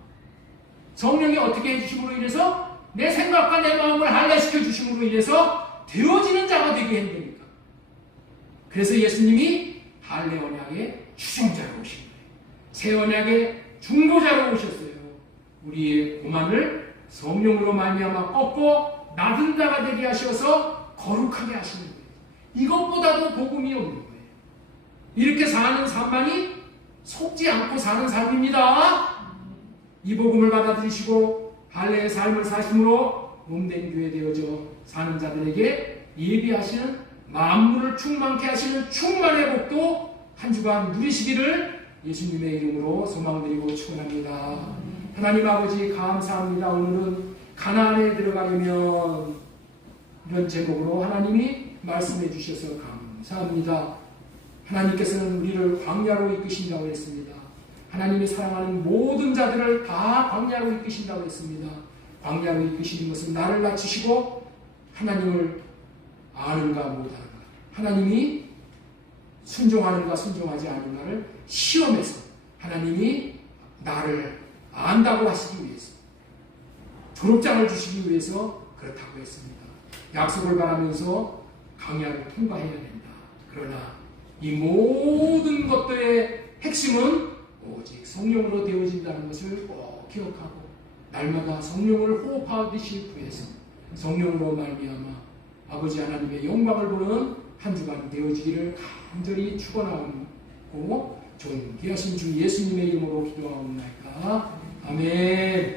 성령이 어떻게 해주심으로 인해서 내 생각과 내 마음을 할례시켜 주심으로 인해서 되어지는 자가 되게 한다니까. 그래서 예수님이 할례 언약의 주종자로 오신 거예요. 새 언약의 중보자로 오셨어요. 우리의 고만을 성령으로 말미암아 꺾고 낮은 자가 되게 하셔서 거룩하게 하시는 거예요. 이것보다도 복음이 없는 거예요. 이렇게 사는 삶만이 속지 않고 사는 삶입니다. 이 복음을 받아들이시고 할례의 삶을 사심으로 몸된 교회 되어져 사는 자들에게 예비하시는 만물을 충만케 하시는 충만의 복도 한 주간 누리시기를 예수님의 이름으로 소망드리고 축원합니다. 하나님 아버지 감사합니다. 오늘은 가나안에 들어가려면 이런 제목으로 하나님이 말씀해 주셔서 감사합니다. 하나님께서는 우리를 광야로 이끄신다고 했습니다. 하나님이 사랑하는 모든 자들을 다 광야로 이끄신다고 했습니다. 광야로 이끄시는 것은 나를 낮추시고 하나님을 아는가 못하는가, 하나님이 순종하는가 순종하지 않는가를 시험해서 하나님이 나를 안다고 하시기 위해서 졸업장을 주시기 위해서 그렇다고 했습니다. 약속을 바라면서 강야를 통과해야 된다. 그러나 이 모든 것들의 핵심은 오직 성령으로 되어진다는 것을 꼭 기억하고 날마다 성령을 호흡하듯이 구해서 성령으로 말미암아 아버지 하나님의 영광을 보는 한 주간 되어지기를 간절히 축원하고 존귀하신 주 예수님의 이름으로 기도하옵나이다. 아멘.